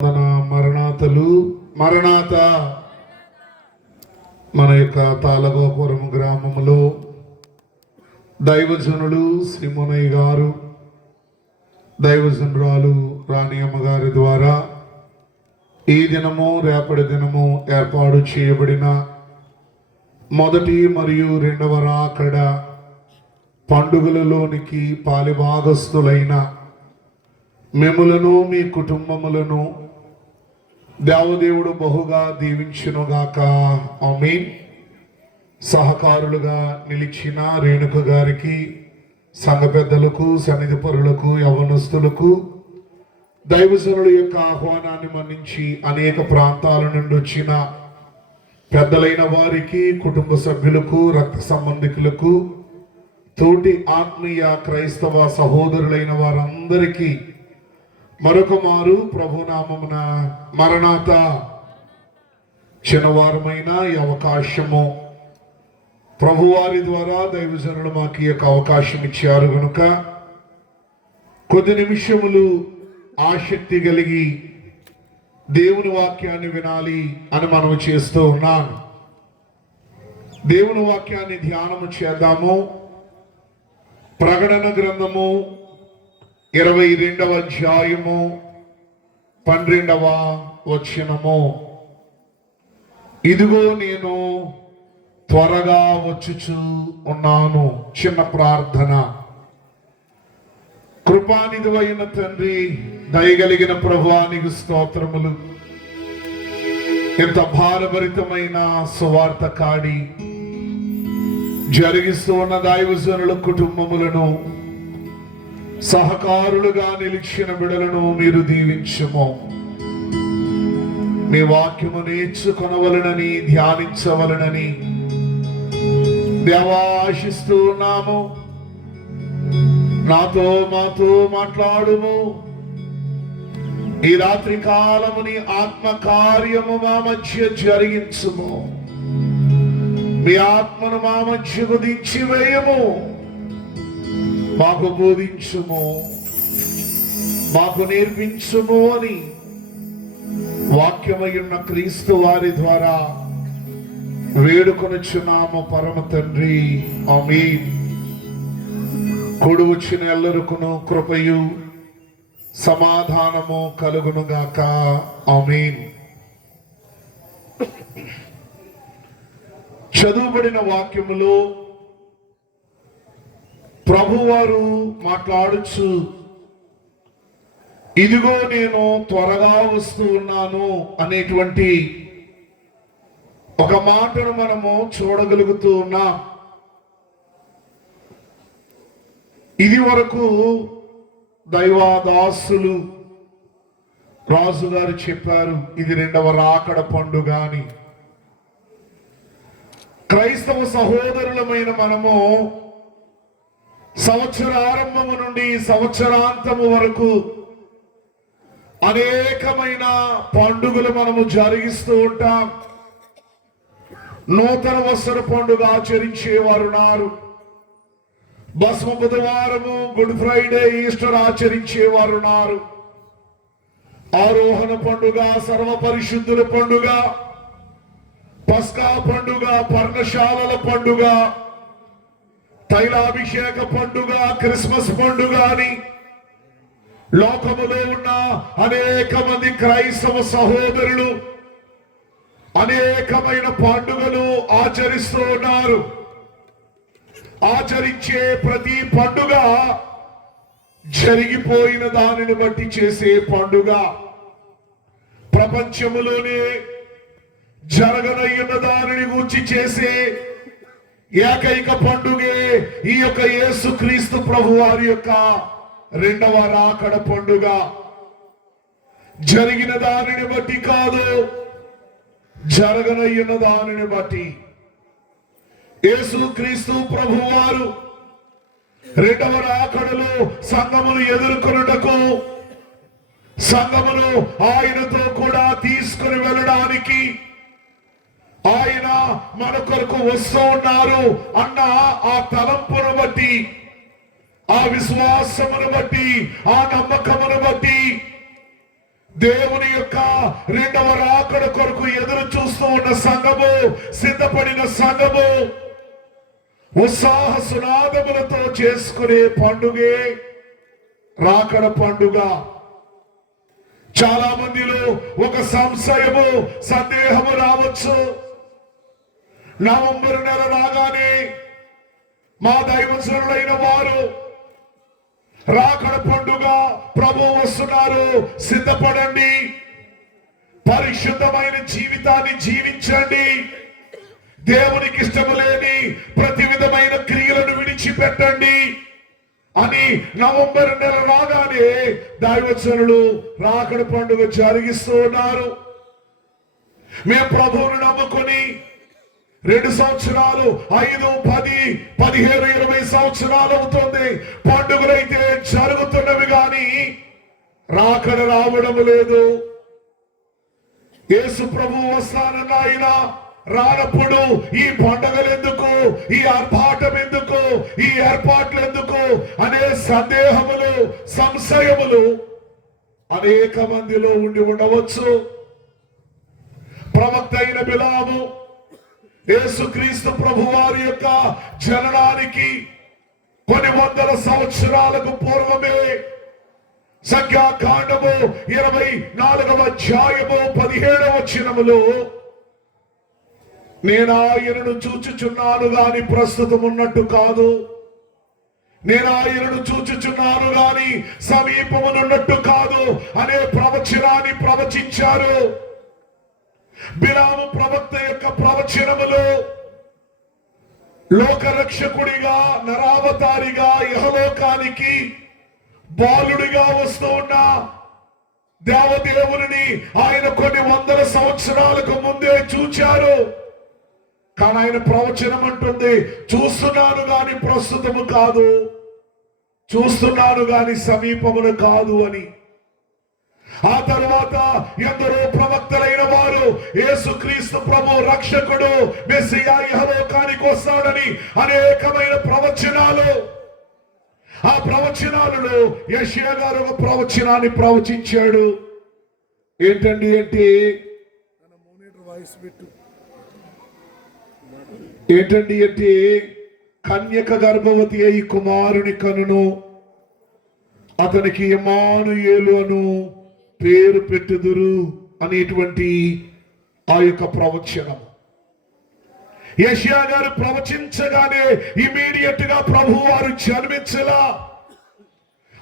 మరణాతలు మరణాత మన యొక్క తాళగోపురం గ్రామంలో దైవజనులు శ్రీమునయ్య గారు, దైవజనురాలు రాణి అమ్మగారి ద్వారా ఈ దినము రేపటి దినము ఏర్పాటు చేయబడిన మొదటి మరియు రెండవ రాకడ పండుగలలోనికి పాలిభాగస్తులైన మిమ్ములను మీ కుటుంబములను దేవదేవుడు బహుగా దీవించునుగాక. ఆమేన్. సహకారులుగా నిలిచిన రేణుక గారికి, సంఘ పెద్దలకు, సన్నిధి పరులకు, యవనస్తులకు, దైవజనుల యొక్క ఆహ్వానాన్ని మన్నించి అనేక ప్రాంతాల నుండి వచ్చిన పెద్దలైన వారికి, కుటుంబ సభ్యులకు, రక్త సంబంధికులకు, తోటి ఆత్మీయ క్రైస్తవ సహోదరులైన వారందరికీ మరొక మారు ప్రభునామమున మరణాత చిన్నవారమైన ఈ అవకాశము ప్రభువారి ద్వారా దైవజనులు మాకు ఈ యొక్క అవకాశం ఇచ్చారు కనుక కొద్ది నిమిషములు ఆసక్తి కలిగి దేవుని వాక్యాన్ని వినాలి అని మనం చేస్తూ ఉన్నాను. దేవుని వాక్యాన్ని ధ్యానము చేద్దాము. ప్రకటన గ్రంథము 22వ అధ్యాయము 12వ వచనము. ఇదిగో నేను త్వరగా వచ్చుచు ఉన్నాను. చిన్న ప్రార్థన. కృపానిధివైన తండ్రి, దయగలిగిన ప్రభువానికి స్తోత్రములు. ఎంత భారభరితమైన సువార్త కాడి జరిగిస్తూ ఉన్న దైవజనుల కుటుంబములను, సహకారులుగా నిలిచిన బిడలను మీరు దీవించుము. మీ వాక్యము నేర్చుకొనవలనని, ధ్యానించవలనని దేవా ఆశిస్తూ ఉన్నాము. మాతో మాట్లాడుము. ఈ రాత్రి కాలముని ఆత్మ కార్యము మా మధ్య జరిగించుము. మీ ఆత్మను మా మధ్యకు దించివేయము. మాకు బోధించుము, మాకు నేర్పించుము అని వాక్యమయ్యున్న క్రీస్తు వారి ద్వారా వేడుకొనుచున్నాము పరమ తండ్రి. ఆమేన్. కూడి వచ్చిన ఎల్లరికును కృపయు సమాధానము కలుగునుగాక. ఆమేన్. చదువుబడిన వాక్యములో ప్రభువారు మాట్లాడుచు ఇదిగో నేను త్వరగా వస్తూ ఉన్నాను అనేటువంటి ఒక మాటను మనము చూడగలుగుతూ ఉన్నాం. ఇది వరకు దైవదాసులు రాజుగారు చెప్పారు, ఇది రెండవ రాకడ పండుగ అని. క్రైస్తవ సహోదరులమైన మనము సంవత్సర ఆరంభము నుండి సంవత్సరాంతము వరకు అనేకమైన పండుగలు మనము జరిగిస్తూ ఉంటాం. నూతన వత్సర పండుగ ఆచరించేవారు ఉన్నారు. భస్మ బుధవారము, గుడ్ ఫ్రైడే, ఈస్టర్ ఆచరించేవారు ఉన్నారు. ఆరోహణ పండుగ, సర్వ పరిశుద్ధుల పండుగ, పస్కా పండుగ, పర్ణశాలల పండుగ, తైలాభిషేక పండుగ, క్రిస్మస్ పండుగ అని లోకములో ఉన్న అనేక మంది క్రైస్తవ సహోదరులు అనేకమైన పండుగలు ఆచరిస్తూ ఉన్నారు. ఆచరించే ప్రతి పండుగ జరిగిపోయిన దానిని బట్టి చేసే పండుగ. ప్రపంచములోనే జరగనయ్యున్న దానిని గూర్చి చేసే ఏకైక పండుగే ఈ యొక్క యేసుక్రీస్తు ప్రభు వారి యొక్క రెండవ రాకడ పండుగ. జరిగిన దానిని బట్టి కాదు, జరగనయ్యున్న దానిని బట్టి. యేసుక్రీస్తు ప్రభు వారు రెండవ రాకడలో సంఘమును ఎదుర్కొనుటకు, సంఘమును ఆయనతో కూడా తీసుకుని వెళ్ళడానికి ఆయన మన కొరకు వస్తూ ఉన్నారు అన్న ఆ తలంపును బట్టి, ఆ విశ్వాసమును బట్టి, ఆ నమ్మకమును బట్టి దేవుని యొక్క రెండవ రాకడ కొరకు ఎదురు చూస్తూ ఉన్న సంఘము, సిద్ధపడిన సంఘము ఉత్సాహ సునాదములతో చేసుకునే పండుగే రాకడ పండుగ. చాలా మందిలో ఒక సంశయము, సందేహము రావచ్చు. నవంబర్ నెల రాగానే మా దైవజనులైన వారు రాకడ పండుగ ప్రభు వస్తున్నారు, సిద్ధపడండి, పరిశుద్ధమైన జీవితాన్ని జీవించండి, దేవునికి ఇష్టము లేని ప్రతి విధమైన క్రియలను విడిచిపెట్టండి అని నవంబర్ నెల రాగానే దైవజనులు రాకడ పండుగ జరిగిస్తూ ఉన్నారు. మేము ప్రభువును నమ్ముకొని 2 సంవత్సరాలు, 5, 10, 15, 20 సంవత్సరాలు అవుతుంది. పండుగలైతే జరుగుతున్నవి కానీ రాకడ రావడం లేదు. యేసు ప్రభు వస్తానన్న ఆయన రానప్పుడు ఈ పండుగలు ఎందుకు, ఈ ఆర్భాటం ఎందుకు, ఈ ఏర్పాట్లు ఎందుకు అనే సందేహములు, సంశయములు అనేక మందిలో ఉండి ఉండవచ్చు. ప్రవక్త అయిన బిలాము యేసుక్రీస్తు ప్రభు వారి యొక్క జననానికి కొన్ని వందల సంవత్సరాలకు పూర్వమే సంఖ్యాకాండము 24వ అధ్యాయము 17వ వచనములో నేను ఆయనను చూచుచున్నాను గాని ప్రస్తుతం ఉన్నట్టు కాదు, నేను ఆయనను చూచుచున్నాను గాని సమీపమునున్నట్టు కాదు అనే ప్రవచనాన్ని ప్రవచించారు. బిలాము ప్రవక్త యొక్క ప్రవచనములో లోకరక్షకుడిగా, నరావతారిగా యెహోలోకానికి బాలుడిగా వస్తూ ఉన్న దేవదేవుని ఆయన కొన్ని వందల సంవత్సరాలకు ముందే చూచారు. కానీ ఆయన ప్రవచనం అంటుంది, చూస్తున్నాను గాని ప్రస్తుతము కాదు, చూస్తున్నాను గాని సమీపమును కాదు అని. ఆ తర్వాత ఎందరో ప్రవక్తలైన వారు యేసుక్రీస్తు ప్రభు రక్షకుడు, మెస్సియా యెహోలోకానికి వస్తాడని అనేకమైన ప్రవచనాలు, ఆ ప్రవచనాలలో యెషయా గారు ఒక ప్రవచనాన్ని ప్రవచించాడు. ఏంటండి అంటే కన్యక గర్భవతి అయి కుమారుని కనును, అతనికి ఇమ్మానుయేలు అను పేరు పెట్టుదురు అనేటువంటి ఆ యొక్క ప్రవచనం యెషయా గారు ప్రవచించగానే ఇమీడియట్ గా ప్రభు వారు జన్మించలా.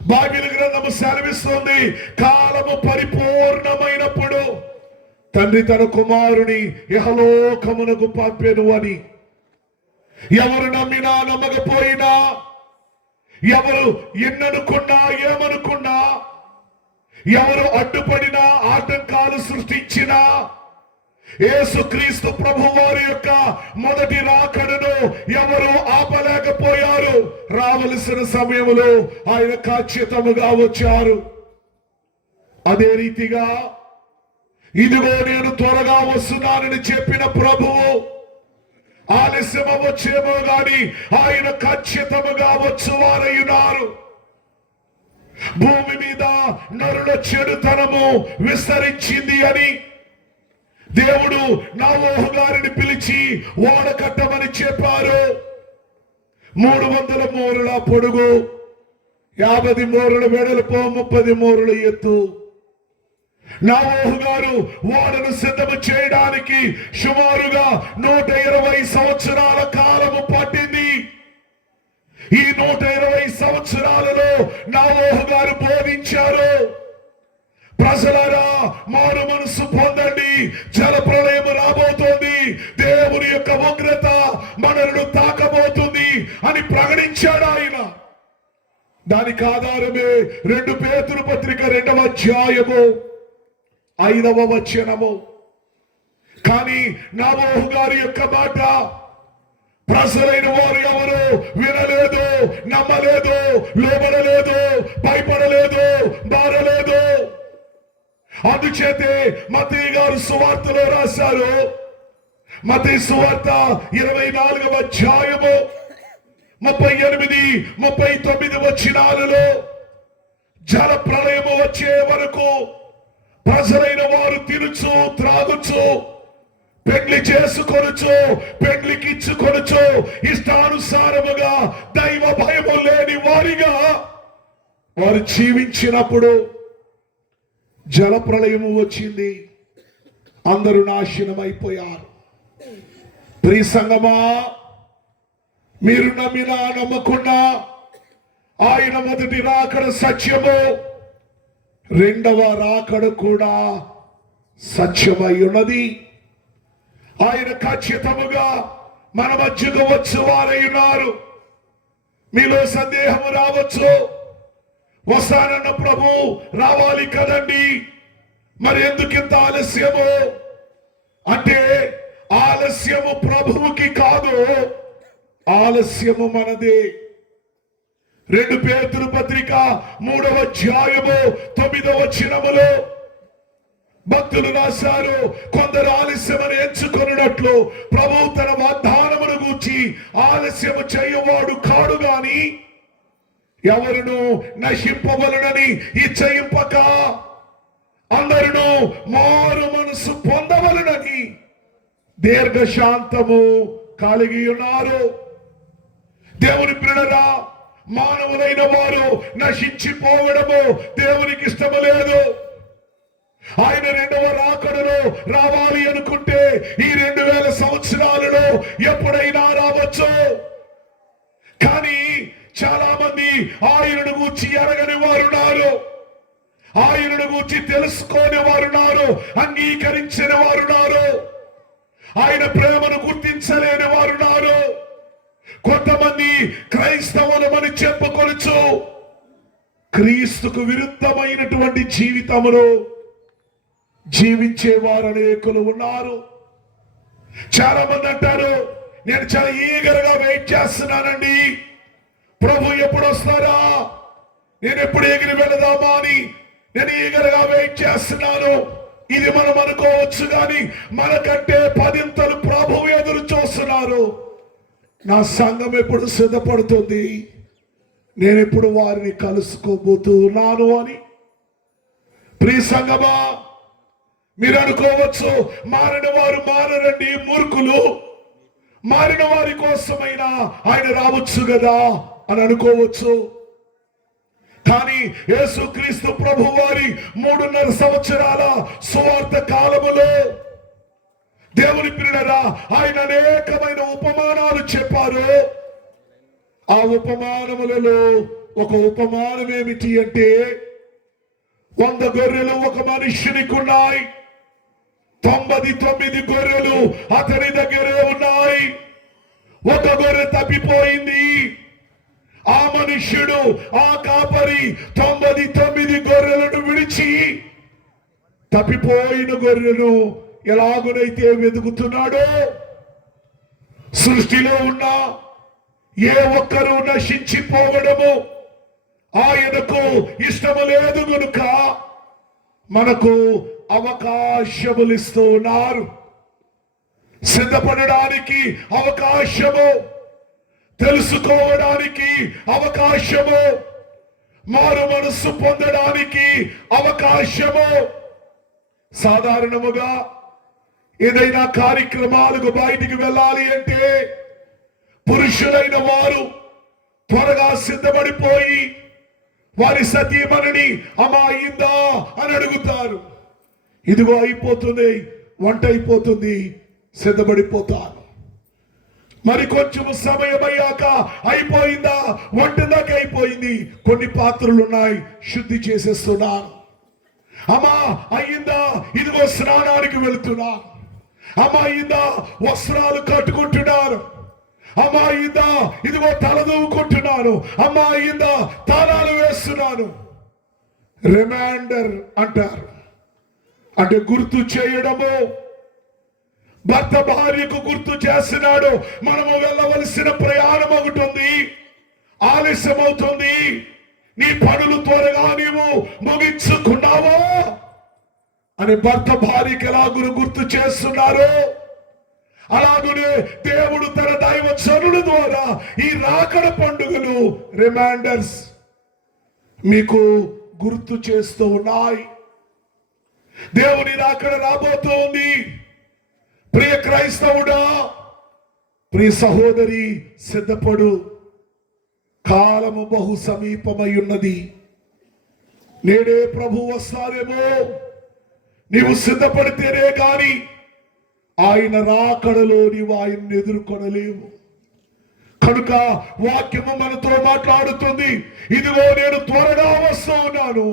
బైబిల్ గ్రంథము సెలవిస్తుంది, కాలము పరిపూర్ణమైనప్పుడు తండ్రి తన కుమారుని ఇహలోకమునకు పంపెను అని. ఎవరు నమ్మినా నమ్మకపోయినా, ఎవరు ఎన్ననుకున్నా ఏమనుకున్నా, ఎవరు అడ్డుపడినా, ఆటంకాలు సృష్టించినా, యేసుక్రీస్తు ప్రభు వారి యొక్క మొదటి రాకడను ఎవరు ఆపలేకపోయారు. రావలసిన సమయంలో ఆయన ఖచ్చితముగా వచ్చారు. అదే రీతిగా ఇదిగో నేను త్వరగా వస్తున్నానని చెప్పిన ప్రభువు ఆలస్యం వచ్చేమో గాని ఆయన ఖచ్చితముగా వచ్చువారయ్యున్నారు. భూమి మీద నరుల చెడుతనము విస్తరించింది అని దేవుడు నోవహు గారిని పిలిచి ఓడ కట్టమని చెప్పారు. 300 మూరల పొడుగు, 50 మూరల వెడల్పు, 30 మూరల ఎత్తు. నోవహు గారు ఓడను సిద్ధము చేయడానికి సుమారుగా 120 సంవత్సరాల కాలము పట్టింది. ఈ 120 సంవత్సరాలలో నోవహు గారు బోధించారు, ప్రజలారా మారు మనసు పొందండి, జల ప్రళయం రాబోతోంది, దేవుని యొక్క ఉగ్రత మనలను తాకబోతుంది అని ప్రకటించాడు ఆయన. దానికి ఆధారమే 2 పేతురు పత్రిక 2వ అధ్యాయము 5వ వచనము. కానీ నోవహు గారి యొక్క మాట ప్రజలైన వారు ఎవరు వినలేదు, నమ్మలేదు, లోబడలేదు, భయపడలేదు, మారలేదు. అందుచేతే మత్తయి గారు సువార్తలో రాశారు, మత్తయి సువార్త 24వ అధ్యాయము 38, 39 వచనాలలో జల ప్రళయము వచ్చే వరకు ప్రజలైన వారు తినుచు త్రాగుచు పెండ్లి చేసుకొనుచు పెండ్లికి ఇచ్చుకొనుచు ఇష్టానుసారముగా దైవ భయము లేని వారిగా వారు జీవించినప్పుడు జలప్రళయము వచ్చింది. అందరూ నాశనమైపోయారు. ప్రియ సంగమా, మీరు నమ్మినా నమ్మకున్నా ఆయన మొదటి రాకడ సత్యము, రెండవ రాకడ కూడా సత్యమై ఉన్నది. ఆయన ఖచ్చితముగా మన మధ్యకు వచ్చు వారై ఉన్నారు. మీలో సందేహము రావచ్చు, వస్తానన్న ప్రభు రావాలి కదండి, మరి ఎందుకింత ఆలస్యము అంటే, ఆలస్యము ప్రభువుకి కాదు, ఆలస్యము మనదే. 2 పేతురు పత్రిక 3వ అధ్యాయము 9వ వచనములో భక్తులు రాశారు, కొందరు ఆలస్యమని ఎంచుకొనున్నట్లు ప్రభువు తన వాగ్దానమును గూర్చి ఆలస్యము చేయవాడు కాడు గాని ఎవరును నశింపవలనని ఇచ్చయింపక అందరును మారు మనసు పొందవలనని దీర్ఘశాంతము కలిగి ఉన్నారు. దేవుని ప్రియులారా, మానవులైన వారు నశించిపోవడము దేవునికి ఇష్టము లేదు. ఆయన రెండవ రాకడలో రావాలి అనుకుంటే ఈ 2000 సంవత్సరాలలో ఎప్పుడైనా రావచ్చు. కానీ చాలా మంది ఆయనను గూర్చి ఎరగని వారున్నారు, ఆయనను గూర్చి తెలుసుకోని వారున్నారు, అంగీకరించని వారున్నారు, ఆయన ప్రేమను గుర్తించలేని వారున్నారు. కొంతమంది క్రైస్తవులమని చెప్పుకొనుచు క్రీస్తుకు విరుద్ధమైనటువంటి జీవితమును జీవించేవారు అనేకులు ఉన్నారు. చాలా మంది అంటారు, నేను చాలా ఈగరగా వెయిట్ చేస్తున్నానండి, ప్రభు ఎప్పుడు వస్తారా, నేను ఎప్పుడు ఎగిరి వెళదామా అని నేను ఈగరగా వెయిట్ చేస్తున్నాను. ఇది మనం అనుకోవచ్చు, కానీ మనకంటే 10 ప్రభువు ఎదురు చూస్తున్నారు. నా సంఘం ఎప్పుడు సిద్ధపడుతుంది, నేను ఎప్పుడు వారిని కలుసుకోబోతున్నాను అని. ప్రియ సంఘమా, మీరు అనుకోవచ్చు, మారిన వారు మారరండి, మూర్ఖులు, మారిన వారి కోసమైనా ఆయన రావచ్చు కదా అని అనుకోవచ్చు. కానీ యేసుక్రీస్తు ప్రభు వారి 3.5 సంవత్సరాల సువార్త కాలములో దేవుని ప్రియులారా, ఆయన అనేకమైన ఉపమానాలు చెప్పారు. ఆ ఉపమానములలో ఒక ఉపమానం ఏమిటి అంటే, 100 గొర్రెలు ఒక మనుష్యునికి ఉన్నాయి, 99 గొర్రెలు అతని దగ్గరే ఉన్నాయి. ఒక గొర్రె తప్పిపోయింది. ఆ మనుష్యుడు, ఆ కాపరి 99 గొర్రెలను విడిచి తప్పిపోయిన గొర్రెను ఎలాగునైతే వెతుకుతున్నాడో, సృష్టిలో ఉన్న ఏ ఒక్కరూ నశించిపోవడము ఆయనకు ఇష్టము లేదు గనుక మనకు అవకాశములు ఇస్తూ ఉన్నారు. సిద్ధపడడానికి అవకాశము, తెలుసుకోవడానికి అవకాశము, మారు మనస్సు పొందడానికి అవకాశము. సాధారణముగా ఏదైనా కార్యక్రమాలకు బయటికి వెళ్ళాలి అంటే పురుషులైన వారు త్వరగా సిద్ధపడిపోయి వారి సతీమణిని అమ్మా అయిందా అని అడుగుతారు. ఇదిగో అయిపోతుంది, వంట అయిపోతుంది, సిద్ధపడిపోతాను. మరి కొంచెం సమయం అయ్యాక అయిపోయిందా, వంట దాకా అయిపోయింది, కొన్ని పాత్రలు ఉన్నాయి, శుద్ధి చేసేస్తున్నాను. అమ్మా అయ్యిందా, ఇదిగో స్నానానికి వెళుతున్నా. అమ్మా అయ్యిందా, వస్త్రాలు కట్టుకుంటున్నారు. అమ్మా అయ్యిందా, ఇదిగో తలదూకుంటున్నాను. అమ్మా అయ్యిందా, తాళాలు వేస్తున్నాను. రిమైండర్ అంటారు, అంటే గుర్తు చేయడము. భర్త భార్యకు గుర్తు చేస్తున్నాడు, మనము వెళ్ళవలసిన ప్రయాణం ఒకటి ఉంది, ఆలస్యం అవుతుంది, నీ పనులు త్వరగా నీవు ముగించుకున్నావా అని భర్త భార్యకి ఎలాగును గుర్తు చేస్తున్నారు. అలాగునే దేవుడు తన దైవజనుల ద్వారా ఈ రాకడ పండుగలు రిమైండర్స్ మీకు గుర్తు చేస్తూ ఉన్నాయి. దేవుని రాకడ రాబోతోంది. ప్రియ క్రైస్తవుడా, ప్రియ సహోదరి, సిద్ధపడు. కాలము బహు సమీపమై ఉన్నది. నేడే ప్రభు వస్తారేమో. నీవు సిద్ధపడితేనే గాని ఆయన రాకడలో నీవు ఆయన్ని ఎదుర్కొనలేవు. కనుక వాక్యము మనతో మాట్లాడుతుంది, ఇదిగో నేను త్వరగా వస్తూ ఉన్నాను.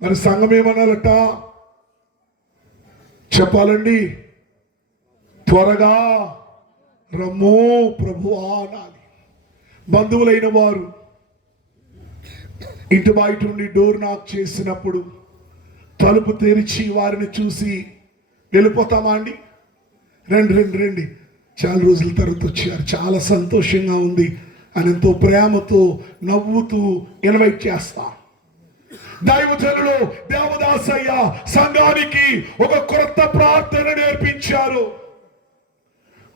మరి సంఘం ఏమనాలట? చెప్పాలండి, త్వరగా రమ్మో ప్రభువా అనాలి. బంధువులైన వారు ఇంటి బయట ఉండి డోర్ నాక్ చేసినప్పుడు తలుపు తెరిచి వారిని చూసి వెళ్ళిపోతామా అండి? రండి రండి రండి, చాలా రోజుల తర్వాత వచ్చారు, చాలా సంతోషంగా ఉంది అని ఎంతో ప్రేమతో నవ్వుతూ ఇన్వైట్ చేస్తా. దైవజనులు దేవదాసయ్య సంఘానికి ఒక కొత్త ప్రార్థన నేర్పించారు.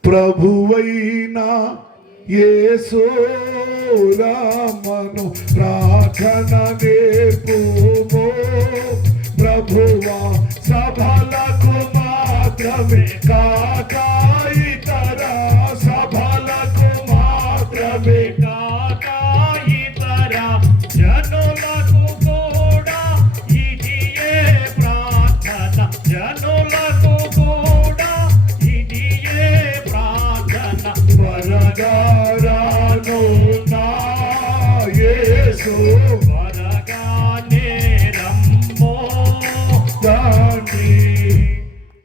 ప్రభువైనా యేసు రామను ప్రార్థన నేర్పుమో. ప్రభువా సభలకు మాత్రమే కాక ఇతర సభలకు మాత్రమే కాక ఇతర జనులకు కూడా ఇదియే ప్రార్థన. జనులకు కూడా ఇదియే ప్రార్థన. త్వరగా రాను నా యేసు, త్వరగానే రమ్మో తండ్రి.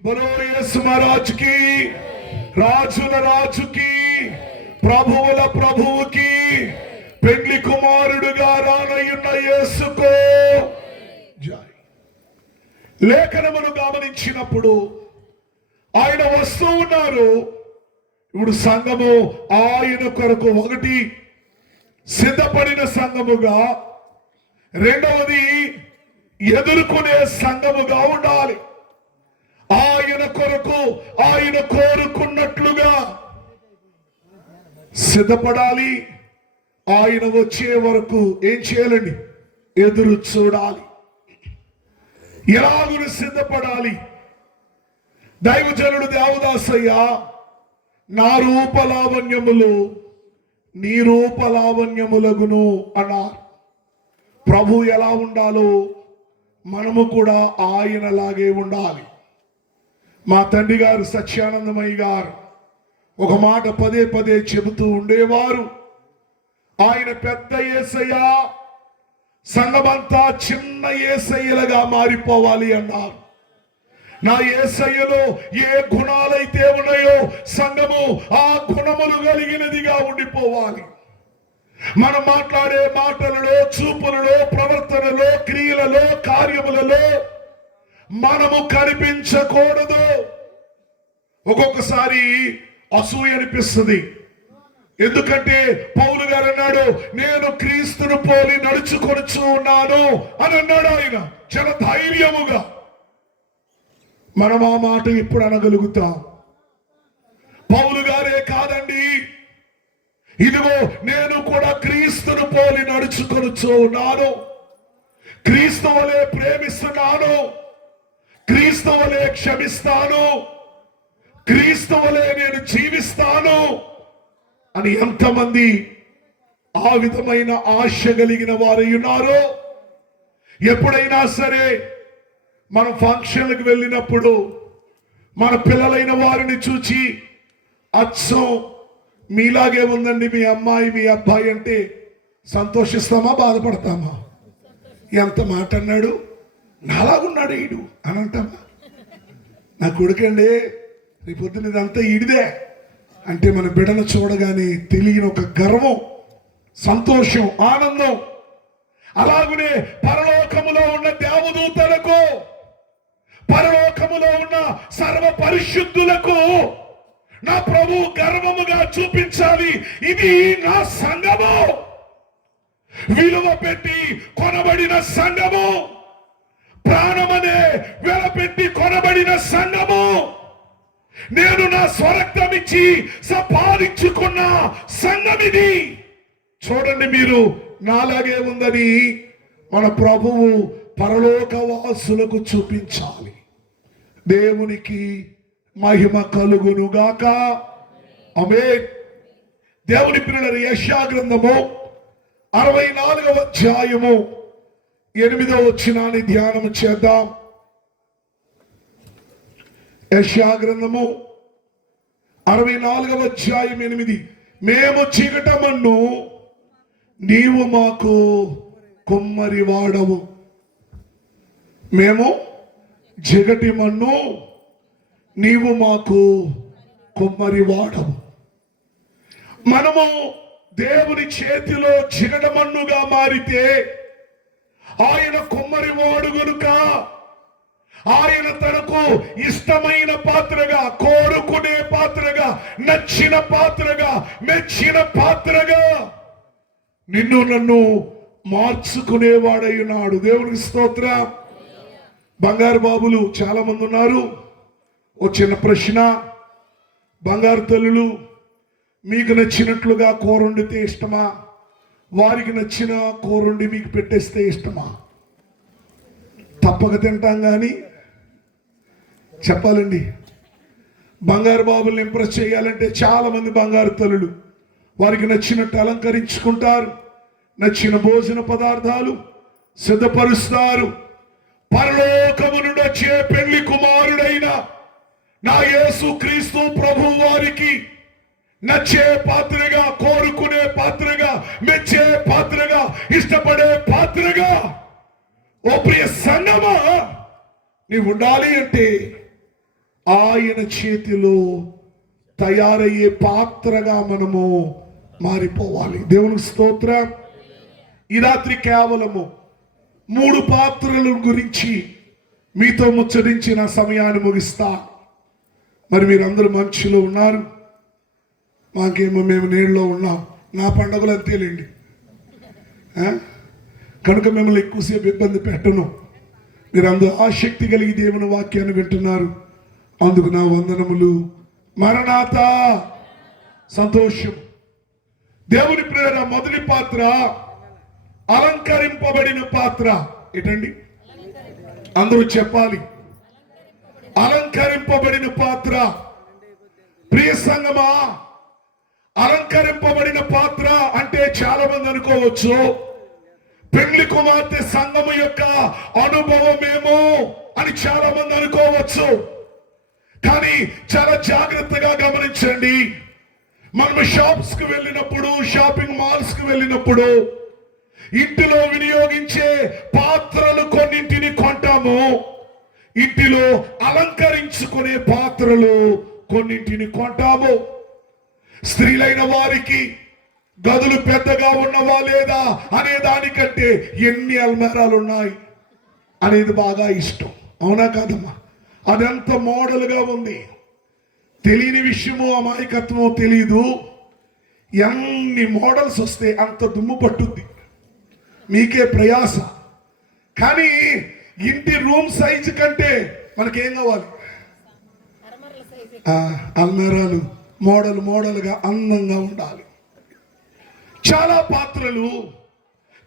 బలో యేసు మహారాజుకి, రాజుల రాజుకి, ప్రభువుల ప్రభువుకి, పెండ్లి కుమారుడుగా రానయ్యున్న యేసుకో జై. లేఖనమును గమనించినప్పుడు ఆయన వస్తూ ఉన్నారు. ఇప్పుడు సంఘము ఆయన కొరకు ఒకటి సిద్ధపడిన సంఘముగా, రెండవది ఎదుర్కొనే సంఘముగా ఉండాలి. ఆయన కొరకు ఆయన కోరుకున్నట్లుగా సిద్ధపడాలి. ఆయన వచ్చే వరకు ఏం చేయాలండి? ఎదురు చూడాలి. ఎలాగును సిద్ధపడాలి? దైవజనుడు దేవదాసయ్య, నా రూపలావణ్యములు నీ రూపలావణ్యములగును అన్నారు. ప్రభు ఎలా ఉండాలో మనము కూడా ఆయనలాగే ఉండాలి. మా తండ్రి గారు సత్యానందమయ్య గారు ఒక మాట పదే పదే చెబుతూ ఉండేవారు. ఆయన పెద్ద యేసయ్య, సంఘమంతా చిన్న యేసయ్యలుగా మారిపోవాలి అన్నారు. నా యేసయ్యలో ఏ గుణాలైతే ఉన్నాయో సంఘము ఆ గుణములు కలిగినదిగా ఉండిపోవాలి. మనం మాట్లాడే మాటలలో, చూపులలో, ప్రవర్తనలో, క్రియలలో, కార్యములలో మనము కనిపించకూడదు. ఒక్కొక్కసారి అసూయ అనిపిస్తుంది. ఎందుకంటే పౌలు గారు అన్నాడు, నేను క్రీస్తును పోలి నడుచుకొనుచు ఉన్నాను అని అన్నాడు. ఆయన చాలా ధైర్యముగా. మనం ఆ మాట ఇప్పుడు అనగలుగుతాం. పౌలు గారే కాదండి, ఇదిగో నేను కూడా క్రీస్తును పోలి నడుచుకొనుచు ఉన్నాను, క్రీస్తు వలె ప్రేమిస్తున్నాను, క్రీస్తు వలె క్షమిస్తాను, క్రీస్తు వలె నేను జీవిస్తాను అని ఎంతమంది ఆ విధమైన ఆశ కలిగిన వారు ఉన్నారో. ఎప్పుడైనా సరే మన ఫంక్షన్లకు వెళ్ళినప్పుడు మన పిల్లలైన వారిని చూచి, అచ్చం మీలాగే ఉందండి మీ అమ్మాయి మీ అబ్బాయి అంటే సంతోషిస్తామా, బాధపడతామా? ఎంత మాట అన్నాడు, నాలాగున్నాడు ఈడు అని అంటామా? నా కొడుకండి రేపొద్దున ఇదంతా ఈడిదే అంటే మన బిడ్డను చూడగానే తెలియని ఒక గర్వం, సంతోషం, ఆనందం. అలాగనే పరలోకములో ఉన్న దేవదూతలకు, పరలోకములో ఉన్న సర్వ పరిశుద్ధులకు నా ప్రభు గర్వముగా చూపించాలి, ఇది నా సంఘము, విలువ పెట్టి కొనబడిన సంఘము, ప్రాణమనే వెల పెట్టి కొనబడిన సంఘము, నేను నా స్వరక్తం ఇచ్చి సంపాదించుకున్న సంఘం ఇది. చూడండి, మీరు నాలాగే ఉందని మన ప్రభువు పరలోకవాసులకు చూపించాలి. దేవునికి మహిమ కలుగునుగాక. ఆమేన్. దేవుని పిల్లల యెషయా గ్రంథము 64వ అధ్యాయము 8వ వచనాన్ని ధ్యానం చేద్దాం. యెషయా గ్రంథము 64వ అధ్యాయం 8. మేము చీకటమన్ను, నీవు మాకు కుమ్మరి వాడవు. మేము జిగటి మన్ను, నీవు మాకు కుమ్మరి వాడవు. మనము దేవుని చేతిలో జిగటమన్నుగా మారితే ఆయన కుమ్మరి వాడు గనుక ఆయన తనకు ఇష్టమైన పాత్రగా, కోరుకునే పాత్రగా, నచ్చిన పాత్రగా, మెచ్చిన పాత్రగా నిన్ను నన్ను మార్చుకునేవాడై ఉన్నాడు. దేవునికి స్తోత్రం. బంగారు బాబులు చాలా మంది ఉన్నారు. ఓ చిన్న ప్రశ్న, బంగారు తల్లులు, మీకు నచ్చినట్లుగా కూర వండితే ఇష్టమా? వారికి నచ్చిన కూర వండి మీకు పెట్టేస్తే ఇష్టమా? తప్పక తింటాం కానీ చెప్పాలండి. బంగారు బాబుల్ని ఇంప్రెస్ చేయాలంటే చాలా మంది బంగారు తల్లులు వారికి నచ్చినట్టు అలంకరించుకుంటారు, నచ్చిన భోజన పదార్థాలు సిద్ధపరుస్తారు. పరలోకము నుండి వచ్చే పెళ్లి కుమారుడైన నా యేసు క్రీస్తు ప్రభు వారికి నచ్చే పాత్రగా, కోరుకునే పాత్రగా, మెచ్చే పాత్రగా, ఇష్టపడే పాత్రగా ఓ ప్రియ సంగమా నీవు ఉండాలి అంటే ఆయన చేతిలో తయారయ్యే పాత్రగా మనము మారిపోవాలి. దేవునికి స్తోత్రం. ఈ రాత్రి కేవలము 3 పాత్రల గురించి మీతో ముచ్చరించిన సమయాన్ని ముగిస్తా. మరి మీరందరూ మంచులో ఉన్నారు, మాకేమో మేము నీళ్ళలో ఉన్నాం. నా పండుగలు అంతేలేండి, కనుక మిమ్మల్ని ఎక్కువసేపు ఇబ్బంది పెట్టను. మీరందరూ ఆసక్తి కలిగి దేవుని వాక్యాన్ని వింటున్నారు, అందుకు నా వందనములు. మరణాత. సంతోషం. దేవుని ప్రేరణ మొదటి పాత్ర అలంకరింపబడిన పాత్ర. ఏంటండి? అందరూ చెప్పాలి. అలంకరింపబడిన పాత్ర. ప్రియ సంగమా, అలంకరింపబడిన పాత్ర అంటే చాలా మంది అనుకోవచ్చు పెండ్లి కుమార్తె సంఘము యొక్క అనుభవమేమో అని చాలా మంది అనుకోవచ్చు. కానీ చాలా జాగ్రత్తగా గమనించండి. మనం షాప్స్ కు వెళ్ళినప్పుడు, షాపింగ్ మాల్స్ కు వెళ్ళినప్పుడు ఇంటిలో వినియోగించే పాత్రలు కొన్నింటిని కొంటాము, ఇంటిలో అలంకరించుకునే పాత్రలు కొన్నింటిని కొంటాము. స్త్రీలైన వారికి గదులు పెద్దగా ఉన్నవా లేదా అనే దానికంటే ఎన్ని అల్మారాలు ఉన్నాయి అనేది బాగా ఇష్టం. అవునా కాదమ్మా? అదంత మోడల్గా ఉంది. తెలియని విషయమో అమాయకత్వమో తెలియదు. ఎన్ని మోడల్స్ వస్తే అంత దుమ్ము పట్టుద్ది, మీకే ప్రయాస. కానీ ఇంటి రూమ్ సైజు కంటే మనకేం కావాలి? అల్మారాలు మోడల్గా అందంగా ఉండాలి. చాలా పాత్రలు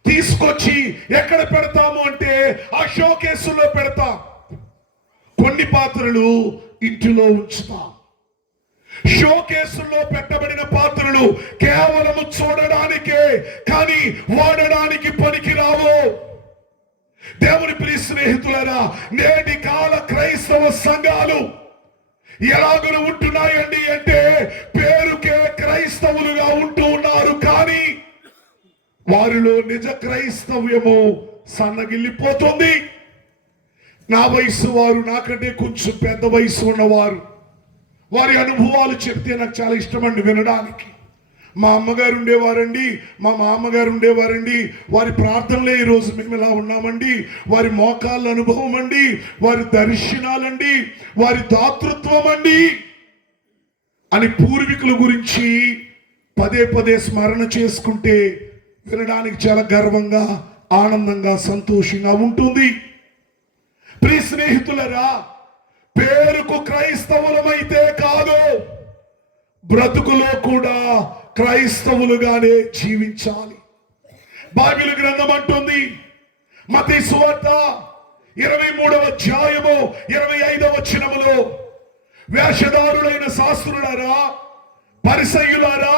తీసుకొచ్చి ఎక్కడ పెడతాము అంటే ఆ షోకేసులో పెడతాం. కొన్ని పాత్రలు ఇంటిలో ఉంచుతాం. షోకేసుల్లో పెట్టబడిన పాత్రలు కేవలము చూడడానికే కానీ వాడడానికి పనికిరావు. దేవుని ప్రియ స్నేహితులారా, నేటి కాల క్రైస్తవ సంఘాలు ఎలాగూ ఉంటున్నాయండి అంటే పేరుకే క్రైస్తవులుగా ఉంటూ ఉన్నారు, కానీ వారిలో నిజ క్రైస్తవ్యము సన్నగిల్లిపోతుంది. నా వయసు వారు, నాకంటే కొంచెం పెద్ద వయసు ఉన్నవారు, వారి అనుభవాలు చెప్తే నాకు చాలా ఇష్టమండి వినడానికి. మా అమ్మగారు ఉండేవారండి, మా మామగారు ఉండేవారండి, వారి ప్రార్థనలే ఈరోజు మేము ఇలా ఉన్నామండి. వారి మోకాళ్ళ అనుభవం అండి, వారి దర్శనాలండి, వారి దాతృత్వం అండి అని పూర్వీకుల గురించి పదే పదే స్మరణ చేసుకుంటే వినడానికి చాలా గర్వంగా, ఆనందంగా, సంతోషంగా ఉంటుంది. ప్రియ స్నేహితులరా, పేరుకు క్రైస్తవులమైతే కాదు, బ్రతుకులో కూడా క్రైస్తవులుగానే జీవించాలి. బైబిల్ గ్రంథం అంటుంది, మత్తయి సువార్త 23వ అధ్యాయము 25వ వచనములో, వేషధారులైన శాస్త్రులారా, పరిసయ్యులారా,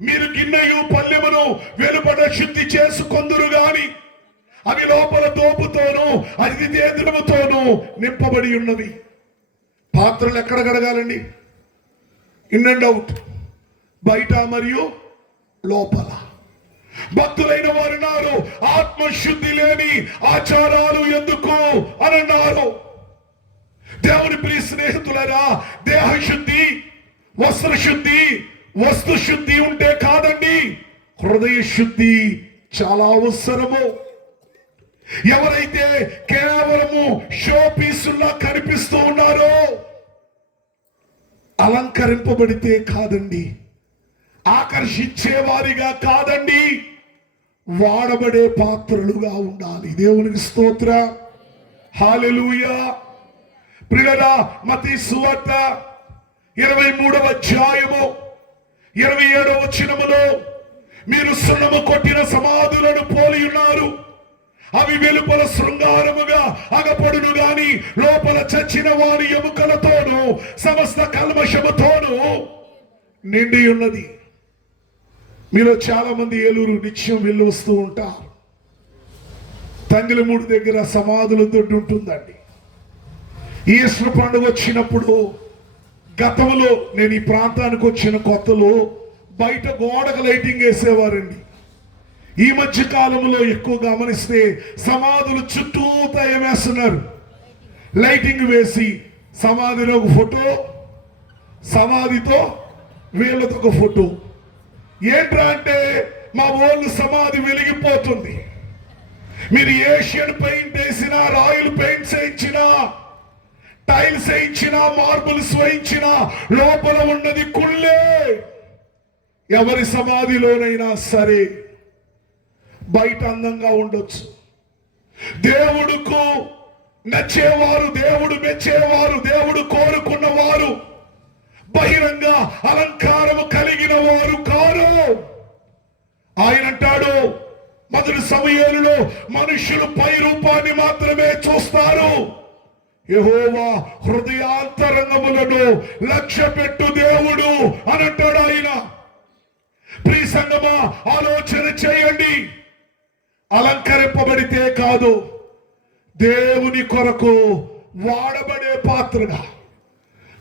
మీరు గిన్నెయు పల్లెమును వెలుపట శుద్ధి చేసుకొందురు గాని అవి లోపల దోపుతోనూ అతిథేంద్రముతోనూ నింపబడి ఉన్నవి. పాత్రలు ఎక్కడ కడగాలండి? ఇన్ అండ్ అవుట్, బయట మరియు లోపల. భక్తులైన వారు అన్నారు, ఆత్మశుద్ధి లేని ఆచారాలు ఎందుకు అని అన్నారు. దేవుని ప్రియ స్నేహితులారా, దేహశుద్ధి, వస్త్రశుద్ధి, వస్తు శుద్ధి ఉంటే కాదండి, హృదయ శుద్ధి చాలా అవసరము. ఎవరైతే కేవలము షో పీసుల్లా కనిపిస్తూ ఉన్నారో, అలంకరింపబడితే కాదండి, ఆకర్షించే వారిగా కాదండి, వాడబడే పాత్రలుగా ఉండాలి. దేవునికి స్తోత్రం, హల్లెలూయా. ప్రియులారా, మత్తయి సువార్త 23వ అధ్యాయము 27వ వచనములో, మీరు సున్నము కొట్టిన సమాధులను పోలి ఉన్నారు. అవి వెలుపల శృంగారముగా అగపడును గాని లోపల చచ్చిన వారి ఎముకలతోనూ సమస్త కల్మషముతోనూ నిండి ఉన్నది. మీలో చాలా మంది ఏలూరు నిత్యం వెళ్ళి వస్తూ ఉంటారు. తంగిలమూడి దగ్గర సమాధుల దొడ్డి ఉంటుందండి. ఈస్టర్ పండుగ వచ్చినప్పుడు, గతంలో నేను ఈ ప్రాంతానికి వచ్చిన కొత్తలో బయట గోడకు లైటింగ్ వేసేవారండి. ఈ మధ్య కాలంలో ఎక్కువ గమనిస్తే సమాధులు చుట్టూతా ఏమేస్తున్నారు, లైటింగ్ వేసి సమాధిలో ఒక ఫోటో, సమాధితో వీళ్ళతో ఒక ఫోటో. ఏంట్రా అంటే, మా ఊళ్ళు సమాధి వెలిగిపోతుంది. మీరు ఏషియన్ పెయింట్ వేసినా, రాయల్ పెయింట్స్ వేయించినా, టైల్స్ వేయించినా, మార్బుల్స్ వేయించినా, లోపల ఉన్నది కుళ్ళే. ఎవరి సమాధిలోనైనా సరే బయట అందంగా ఉండొచ్చు. దేవుడుకు నచ్చేవారు, దేవుడు మెచ్చేవారు, దేవుడు కోరుకున్నవారు బహిరంగ అలంకారము కలిగిన వారు కారు. ఆయన అంటాడు మొదటి సమూయేలులో, మనుషులు పై రూపాన్ని మాత్రమే చూస్తారు, యెహోవా హృదయాంతరంగములను లక్ష్య పెట్టు దేవుడు అని అంటాడు ఆయన. ప్రియ సంగమా, ఆలోచన చేయండి. అలంకరింపబడితే కాదు, దేవుని కొరకు వాడబడే పాత్రగా,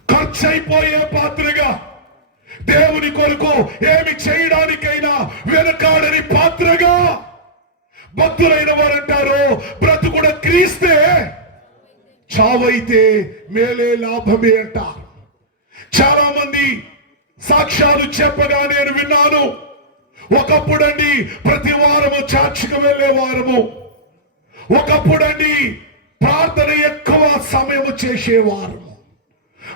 ఖర్చయిపోయే పాత్రగా, దేవుని కొరకు ఏమి చేయడానికైనా వెనకాడని పాత్రగా. భక్తులైన వారు అంటారు, బ్రతుకుడ క్రీస్తే, చావైతే మేలే లాభమే అంటారు. చాలా మంది సాక్ష్యాలు చెప్పగా నేను విన్నాను. ఒకప్పుడండి ప్రతి వారము చర్చికి వెళ్ళే వారము, ఒకప్పుడండి ప్రార్థన ఎక్కువ సమయము చేసేవారము,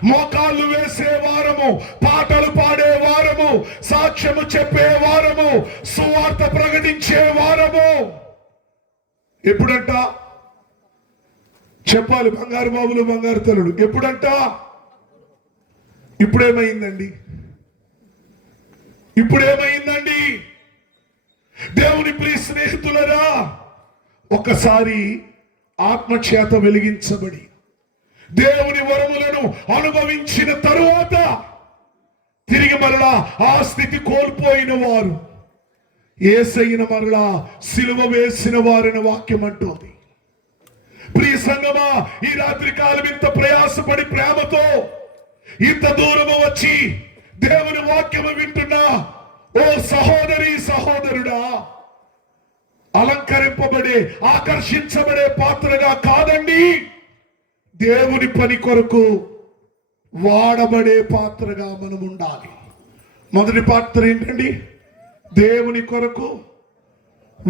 మోకాళ్ళు వేసేవారము, పాటలు పాడేవారము, సాక్ష్యము చెప్పేవారము, సువార్త ప్రకటించేవారము. ఎప్పుడంట చెప్పాలి, బంగారు బాబులు బంగారు తల్లుడు, ఎప్పుడంట? ఇప్పుడేమైందండి? ఇప్పుడేమైందండి? దేవుని ప్రియ స్నేహితులరా, ఒకసారి ఆత్మచేత వెలిగించబడి దేవుని వరములను అనుభవించిన తరువాత తిరిగి మరలా ఆ స్థితి కోల్పోయిన వారు యేసయ్యను మరలా సిలువ వేసిన వారిని వాక్యం అంటోంది. ప్రియ సంగమా, ఈ రాత్రి కాలం ఇంత ప్రయాసపడి ప్రేమతో ఇంత దూరము వచ్చి దేవుని వాక్యము వింటున్నా ఓ సహోదరి సహోదరుడా, అలంకరింపబడే, ఆకర్షించబడే పాత్రగా కాదండి, దేవుని పని కొరకు వాడబడే పాత్రగా మనం ఉండాలి. మొదటి పాత్ర ఏంటండి? దేవుని కొరకు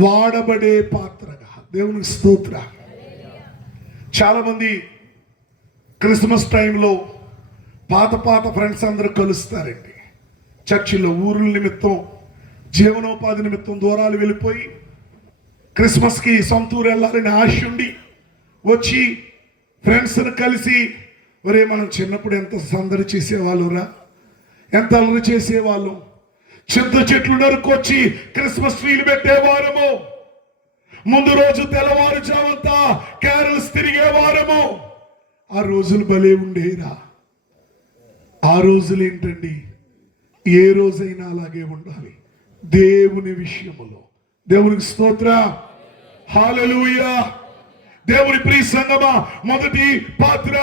వాడబడే పాత్రగా. దేవునికి స్తోత్రం. చాలా మంది క్రిస్మస్ టైంలో పాత ఫ్రెండ్స్ అందరూ కలుస్తారండి. చర్చిలో ఊరుల నిమిత్తం, జీవనోపాధి నిమిత్తం దూరాలు వెళ్ళిపోయి క్రిస్మస్కి సొంతూరు వెళ్ళాలని ఆశ ఉండి వచ్చి ఫ్రెండ్స్ని కలిసి, ఒరే మనం చిన్నప్పుడు ఎంత సందడి చేసేవాళ్ళురా, ఎంత అల్లరి చేసేవాళ్ళు, చింత చెట్లు నరుకొచ్చి క్రిస్మస్ ట్రీలు పెట్టేవారము, ముందు రోజు తెల్లవారుజామంతా క్యారల్స్ తిరిగేవారము. ఆ రోజులు భలే ఉండేరా. ఆ రోజులు ఏంటండి, ఏ రోజైనా అలాగే ఉండాలి దేవుని విషయములో. దేవునికి స్తోత్రం, హల్లెలూయా. దేవుని ప్రియ సంగమా, మొదటి పాత్ర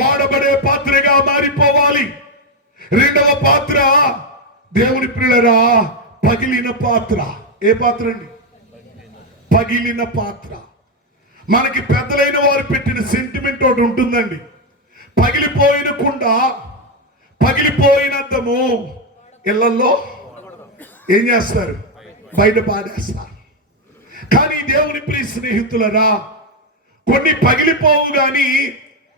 వాడబడే పాత్రగా మారిపోవాలి. రెండవ పాత్ర దేవుని ప్రియులరా పగిలిన పాత్ర. ఏ పాత్ర అండి? పగిలిన పాత్ర. మనకి పెద్దలైన వారు పెట్టిన సెంటిమెంట్ ఒకటి ఉంటుందండి. పగిలిపోయిన కుండ, పగిలిపోయిన అద్దము ఇళ్లలో ఏం చేస్తారు? బయట పాడేస్తారు. కానీ దేవుని ప్రియ స్నేహితులరా, కొన్ని పగిలిపోవు గాని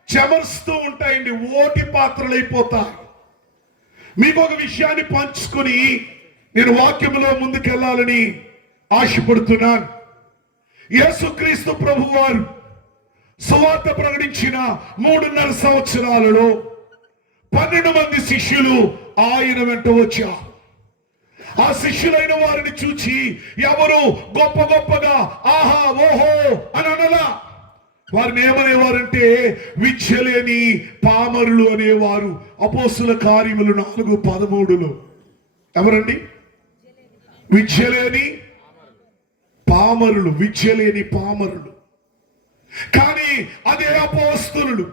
చెమరుస్తూ ఉంటాయండి, ఓటి పాత్రలు అయిపోతాయి. మీకు ఒక విషయాన్ని పంచుకొని నేను వాక్యములో ముందుకెళ్లాలని ఆశపడుతున్నాను. యేసుక్రీస్తు ప్రభువారు సువార్త ప్రకటించిన 3.5 సంవత్సరాలలో 12 మంది శిష్యులు ఆయన వెంట వచ్చారు. ఆ శిష్యులైన వారిని చూచి ఎవరు గొప్ప గొప్పగా ఆహా ఓహో అని అనలా. వారిని ఏమనేవారంటే విద్యలేని పామరులు అనేవారు. అపోస్తుల కార్యములు 4:13. ఎవరండి? విద్యలేని పామరులు, విద్యలేని పామరులు. కానీ అదే అపోస్తులు,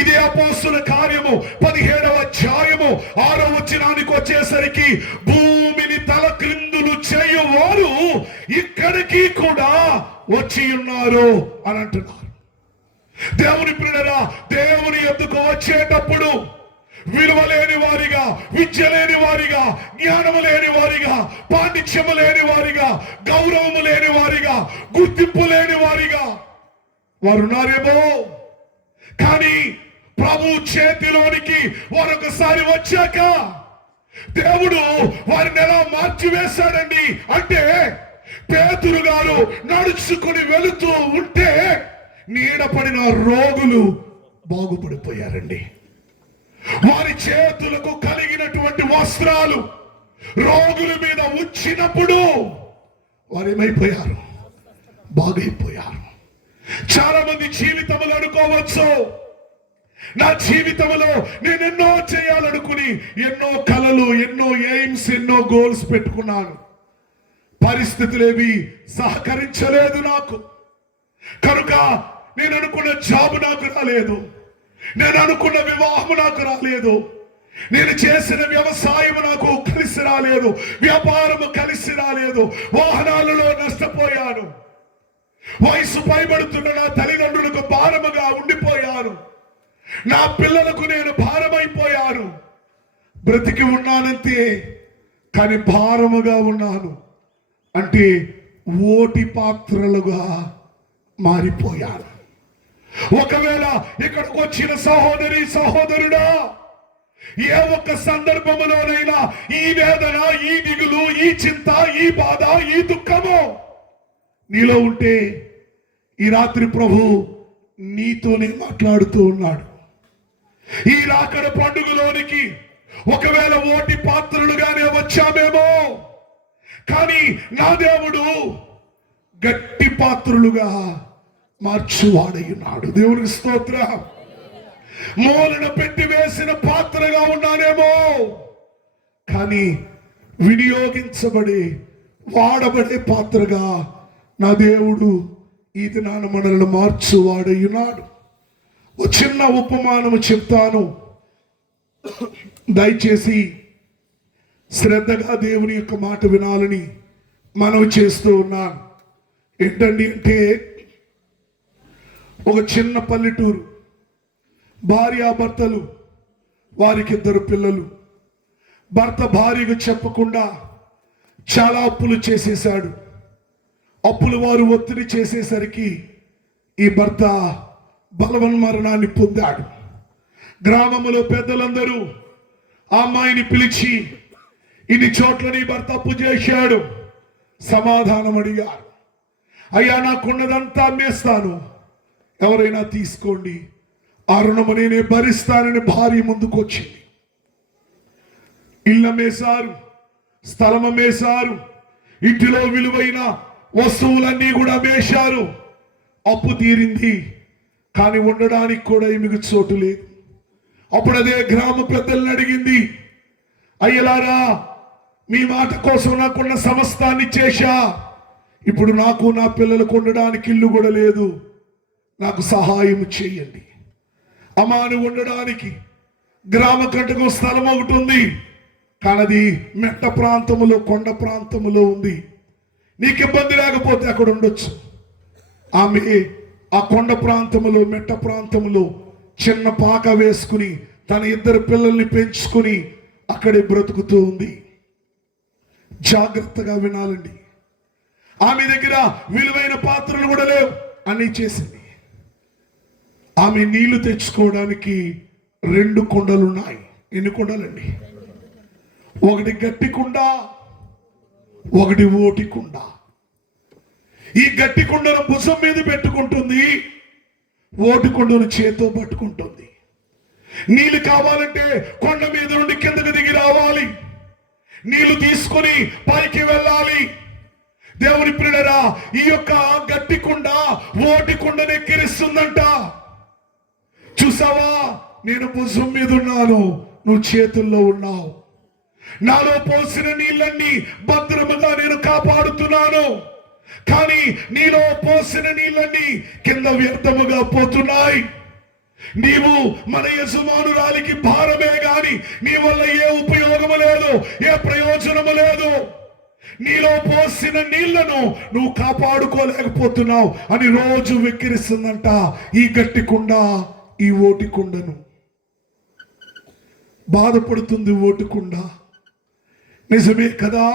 ఇదే అపోస్తుల కార్యము 17వ అధ్యాయము 6వ వచనానికి వచ్చేసరికి భూమిని తల క్రిందులు చేయువారు ఇక్కడికి కూడా వచ్చి ఉన్నారు అని అంటున్నారు. దేవుని ప్రియులారా, దేవుని యొద్దకు వచ్చేటప్పుడు విలువ లేని వారిగా, విద్య లేని వారిగా, జ్ఞానము లేని వారిగా, పాండిత్యము లేని వారిగా, గౌరవము లేని వారిగా, గుర్తింపు లేని వారిగా వారు ఉన్నారేమో. కానీ ప్రభు చేతిలోనికి వారొకసారి వచ్చాక దేవుడు వారిని ఎలా మార్చివేశాడండి అంటే, పేతురు గారు నడుచుకుని వెళుతూ ఉంటే నీడపడిన రోగులు బాగుపడిపోయారండి. వారి చేతులకు కలిగినటువంటి వస్త్రాలు రోగుల మీద ఉంచినప్పుడు వారు ఏమైపోయారు? బాగైపోయారు. చాలా మంది జీవితంలో అనుకోవచ్చు, నా జీవితంలో నేను ఎన్నో చేయాలనుకుని ఎన్నో కలలు, ఎన్నో ఎయిమ్స్, ఎన్నో గోల్స్ పెట్టుకున్నాను. పరిస్థితులేవి సహకరించలేదు నాకు. కనుక నేను అనుకున్న జాబ్ నాకు రాలేదు, నేను అనుకున్న వివాహం నాకు రాలేదు, నేను చేసిన వ్యవసాయం నాకు కలిసి రాలేదు, వ్యాపారము కలిసి రాలేదు, వాహనాలలో నష్టపోయాను, వయసు పైబడుతున్న నా తల్లిదండ్రులకు భారముగా ఉండిపోయాను, నా పిల్లలకు నేను భారమైపోయాను. బ్రతికి ఉన్నానంతే, కానీ భారముగా ఉన్నాను. అంటే ఓటి పాత్రలుగా మారిపోయాను. ఒకవేళ ఇక్కడికి వచ్చిన సహోదరి సహోదరుడా, ఏ ఒక్క సందర్భములోనైనా ఈ వేదన, ఈ దిగులు, ఈ చింత, ఈ బాధ, ఈ దుఃఖము నీలో ఉంటే ఈ రాత్రి ప్రభు నీతోనే మాట్లాడుతూ ఉన్నాడు. ఈ రాకడ పండుగలోనికి ఒకవేళ ఓటి పాత్రలుగానే వచ్చామేమో, కానీ నా దేవుడు గట్టి పాత్రలుగా మార్చువాడయ్యున్నాడు. దేవునికి స్తోత్రం. మూలన పెట్టి వేసిన పాత్రగా ఉన్నానేమో, కానీ వినియోగించబడి వాడబడే పాత్రగా నా దేవుడు ఈ దినాన మనల్ని మార్చువాడయ్యున్నాడు. ఒక చిన్న ఉపమానము చెప్తాను, దయచేసి శ్రద్ధగా దేవుని యొక్క మాట వినాలని మనవి చేస్తూ ఉన్నాను. ఏంటండి అంటే, ఒక చిన్న పల్లెటూరు, భార్యాభర్తలు, వారికి 2 పిల్లలు. భర్త భార్యకు చెప్పకుండా చాలా అప్పులు చేసేశాడు. అప్పులు వారు ఒత్తిడి చేసేసరికి ఈ భర్త బలవన్మరణాన్ని పొందాడు. గ్రామంలో పెద్దలందరూ ఆ అమ్మాయిని పిలిచి, ఇన్ని చోట్ల నీ భర్త అప్పు చేశాడు, సమాధానం అడిగారు. అయ్యా, నాకున్నదంతా అమ్మేస్తాను, ఎవరైనా తీసుకోండి, ఆ రుణము నేనే భరిస్తానని భార్య ముందుకు వచ్చింది. ఇల్లు అమ్మేశారు, స్థలం అమ్మేశారు, ఇంటిలో విలువైన వస్తువులన్నీ కూడా వేశారు. అప్పు తీరింది, కానీ ఉండడానికి కూడా ఈమెకు చోటు లేదు. అప్పుడు అదే గ్రామ పెద్దలను అడిగింది, అయ్యలారా, మీ మాట కోసం నాకున్న సమస్తాన్ని చేశా, ఇప్పుడు నాకు నా పిల్లలకు ఉండడానికి ఇల్లు కూడా లేదు, నాకు సహాయం చేయండి. అమ్మాను ఉండడానికి గ్రామ కంటకం స్థలం ఒకటి ఉంది, కానీ అది మెట్ట ప్రాంతములో, కొండ ప్రాంతములో ఉంది. నీకు ఇబ్బంది లేకపోతే అక్కడ ఉండొచ్చు. ఆమె ఆ కొండ ప్రాంతములో, మెట్ట ప్రాంతములో చిన్న పాక వేసుకుని తన 2 పిల్లల్ని పెంచుకుని అక్కడే బ్రతుకుతూ ఉంది. జాగ్రత్తగా వినాలండి. ఆమె దగ్గర విలువైన పాత్రలు కూడా లేవు, అన్నీ చేసింది. ఆమె నీళ్లు తెచ్చుకోవడానికి 2 కుండలు ఉన్నాయి. ఎన్ని కుండలండి? ఒకటి గట్టి కుండ, ఒకటి ఓటి కుండ. ఈ గట్టి కుండను భుజం మీద పెట్టుకుంటుంది, ఓటి కుండను చేత్తో పట్టుకుంటుంది. నీళ్లు కావాలంటే కొండ మీద నుండి కిందకు దిగి రావాలి, నీళ్లు తీసుకొని పైకి వెళ్ళాలి. దేవుని ప్రియులారా, ఈ యొక్క గట్టి కుండ ఓటి కుండను ఎక్కిరిస్తుందంట. చూసావా, నేను భుజం మీద ఉన్నాను, నువ్వు చేతుల్లో ఉన్నావు. నాలో పోసిన నీళ్ళన్నీ భద్రముగా నేను కాపాడుతున్నాను, కానీ నీలో పోసిన నీళ్ళన్నీ కింద వ్యర్థముగా పోతున్నాయి. నీవు మన యజమానురాలికి భారమే గాని నీ వల్ల ఏ ఉపయోగము లేదు, ఏ ప్రయోజనము లేదు. నీలో పోసిన నీళ్లను నువ్వు కాపాడుకోలేకపోతున్నావు అని రోజు వెక్కిరిస్తుందంట ఈ గట్టి కుండ ఈ ఓటి కుండను. బాధపడుతుంది ఓటి కుండ. నిజమే కదా,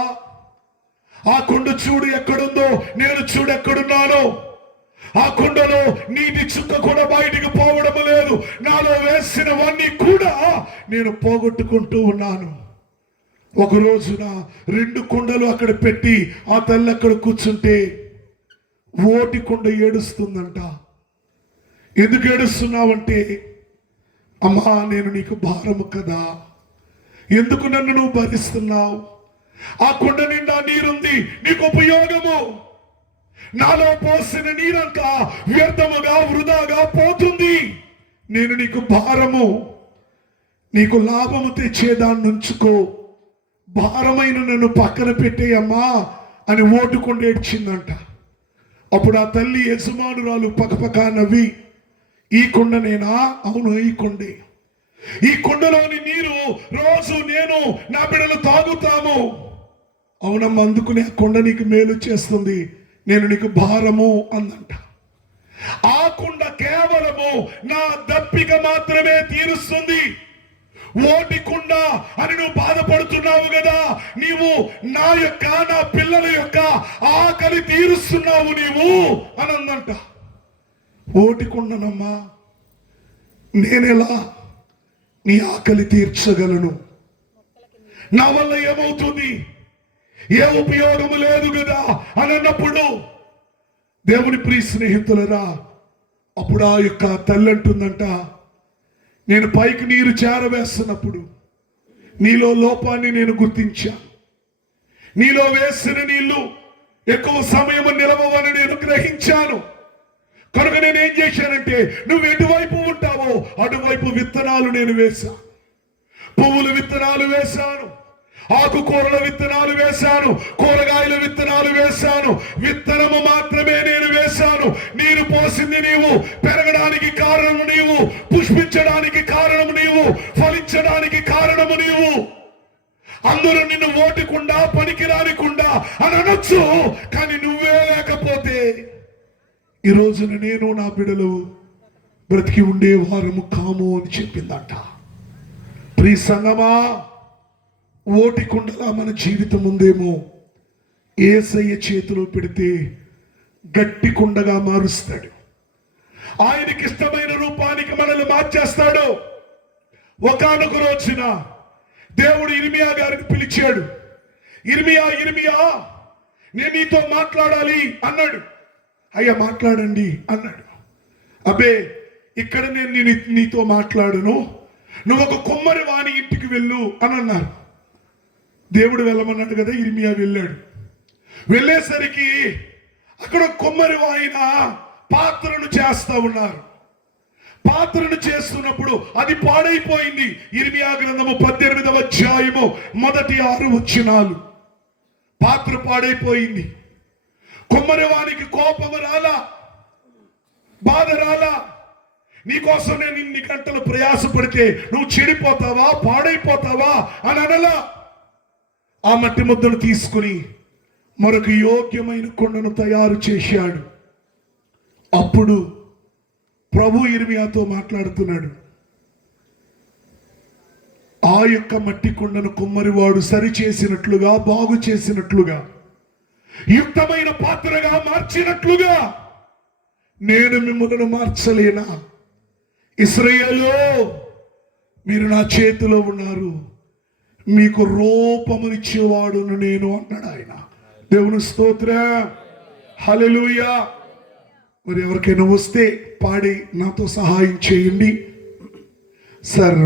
ఆ కుండ చూడు ఎక్కడుందో, నేను చూడు ఎక్కడున్నాను. ఆ కుండలో నీటి చుక్క కూడా బయటికి పోవడం లేదు. నాలో వేసినవన్నీ కూడా నేను పోగొట్టుకుంటూ ఉన్నాను. ఒక రోజున 2 కుండలు అక్కడ పెట్టి ఆ తల్లి అక్కడ కూర్చుంటే ఓటి కుండ ఏడుస్తుందంట. ఎందుకు ఏడుస్తున్నావంటే, అమ్మా, నేను నీకు భారము కదా, ఎందుకు నన్ను నువ్వు భరిస్తున్నావు? ఆ కుండ నిండా నీరుంది, నీకు ఉపయోగము. నాలో పోసిన నీరంతా వ్యర్థముగా, వృధాగా పోతుంది. నేను నీకు భారము, నీకు లాభము తెచ్చేదాన్ని ఉంచుకో, భారమైన నన్ను పక్కన పెట్టేయమ్మా అని ఓటుకుండా ఏడ్చిందంట. అప్పుడు ఆ తల్లి యజమానురాలు పక్కపక్క నవ్వి, ఈ కుండనేనా? అవును, ఈ కుండే. ఈ కుండలోని నీరు రోజు నేను నా బిడ్డలు తాగుతాము. అవునమ్మా, అందుకునే ఆ కుండ నీకు మేలు చేస్తుంది, నేను నీకు భారము అందంట. ఆ కుండ కేవలము నా దప్పిక మాత్రమే తీరుస్తుంది. ఓటి కుండ అని నువ్వు బాధపడుతున్నావు కదా, నీవు నా పిల్లల యొక్క ఆకలి తీరుస్తున్నావు నీవు అని అందంట. ఓటి కుండనమ్మా, నేనెలా నీ ఆకలి తీర్చగలను? నా వల్ల ఏమవుతుంది? ఏ ఉపయోగము లేదు కదా అని అన్నప్పుడు, దేవుని ప్రియ స్నేహితులరా, అప్పుడు ఆ యొక్క తల్లి అంటుందంట, నేను పైకి నీరు చేరవేస్తున్నప్పుడు నీలో లోపాన్ని నేను గుర్తించాను. నీలో వేసిన నీళ్లు ఎక్కువ సమయం నిలవని నేను గ్రహించాను. కనుక నేనేం చేశానంటే, నువ్వు ఎటువైపు ఉంటావో అటువైపు విత్తనాలు నేను వేశాను. పువ్వుల విత్తనాలు వేశాను, ఆకుకూరల విత్తనాలు వేశాను, కూరగాయల విత్తనాలు వేశాను. విత్తనము మాత్రమే నేను వేశాను. నీరు పోసింది నీవు, పెరగడానికి కారణము నీవు, పుష్పించడానికి కారణము నీవు, ఫలించడానికి కారణము నీవు. అందరూ నిన్ను ఓటికుండా, పనికిరానికుండా అని అనొచ్చు, కానీ నువ్వే లేకపోతే ఈ రోజున నేను నా బిడ్డలు బ్రతికి ఉండే వారము కాము అని చెప్పిందంట. ప్రియ సంగమా, ఓటి కుండలా మన జీవితం ఉందేమో, యేసయ్య చేతిలో పెడితే గట్టి కుండగా మారుస్తాడు. ఆయనకి ఇష్టమైన రూపానికి మనల్ని మార్చేస్తాడు. ఒకానొక రోజున దేవుడు ఇర్మియా గారిని పిలిచాడు. ఇర్మియా, నేను నీతో మాట్లాడాలి అన్నాడు. అయ్యా, మాట్లాడండి అన్నాడు. అబ్బే, ఇక్కడ నేను నీతో మాట్లాడను, నువ్వు ఒక కుమ్మరి వాని ఇంటికి వెళ్ళు అని అన్నారు. దేవుడు వెళ్ళమన్నాడు కదా, ఇర్మియా వెళ్ళాడు. వెళ్ళేసరికి అక్కడ కుమ్మరి వాయిన పాత్రను చేస్తా ఉన్నారు. పాత్రను చేస్తున్నప్పుడు అది పాడైపోయింది. ఇర్మియా గ్రంథము 18వ అధ్యాయము మొదటి 6 వచనాలు. పాత్ర పాడైపోయింది. కుమ్మరివానికి కోపం రాలా, బాధ రాలా. నీకోసం నేను ఇన్ని గంటలు ప్రయాసపడితే నువ్వు చెడిపోతావా, పాడైపోతావా అని అనలా. ఆ మట్టి ముద్దను తీసుకుని మరొక యోగ్యమైన కొండను తయారు చేశాడు. అప్పుడు ప్రభు ఇర్మియాతో మాట్లాడుతున్నాడు. ఆ యొక్క మట్టి కొండను కుమ్మరివాడు సరి చేసినట్లుగా, బాగు చేసినట్లుగా, యుక్తమైన పాత్రగా మార్చినట్లుగా నేను మిమ్మల్ని మార్చలేనా? ఇశ్రాయేలు, మీరు నా చేతిలో ఉన్నారు, మీకు రూపమునిచ్చేవాడును నేను అన్నాడు ఆయన. దేవుని స్తోత్రం, హల్లెలూయా. మరి ఎవరికైనా వస్తే పాడి నాతో సహాయం చేయండి. సర్వచిత్తాంబు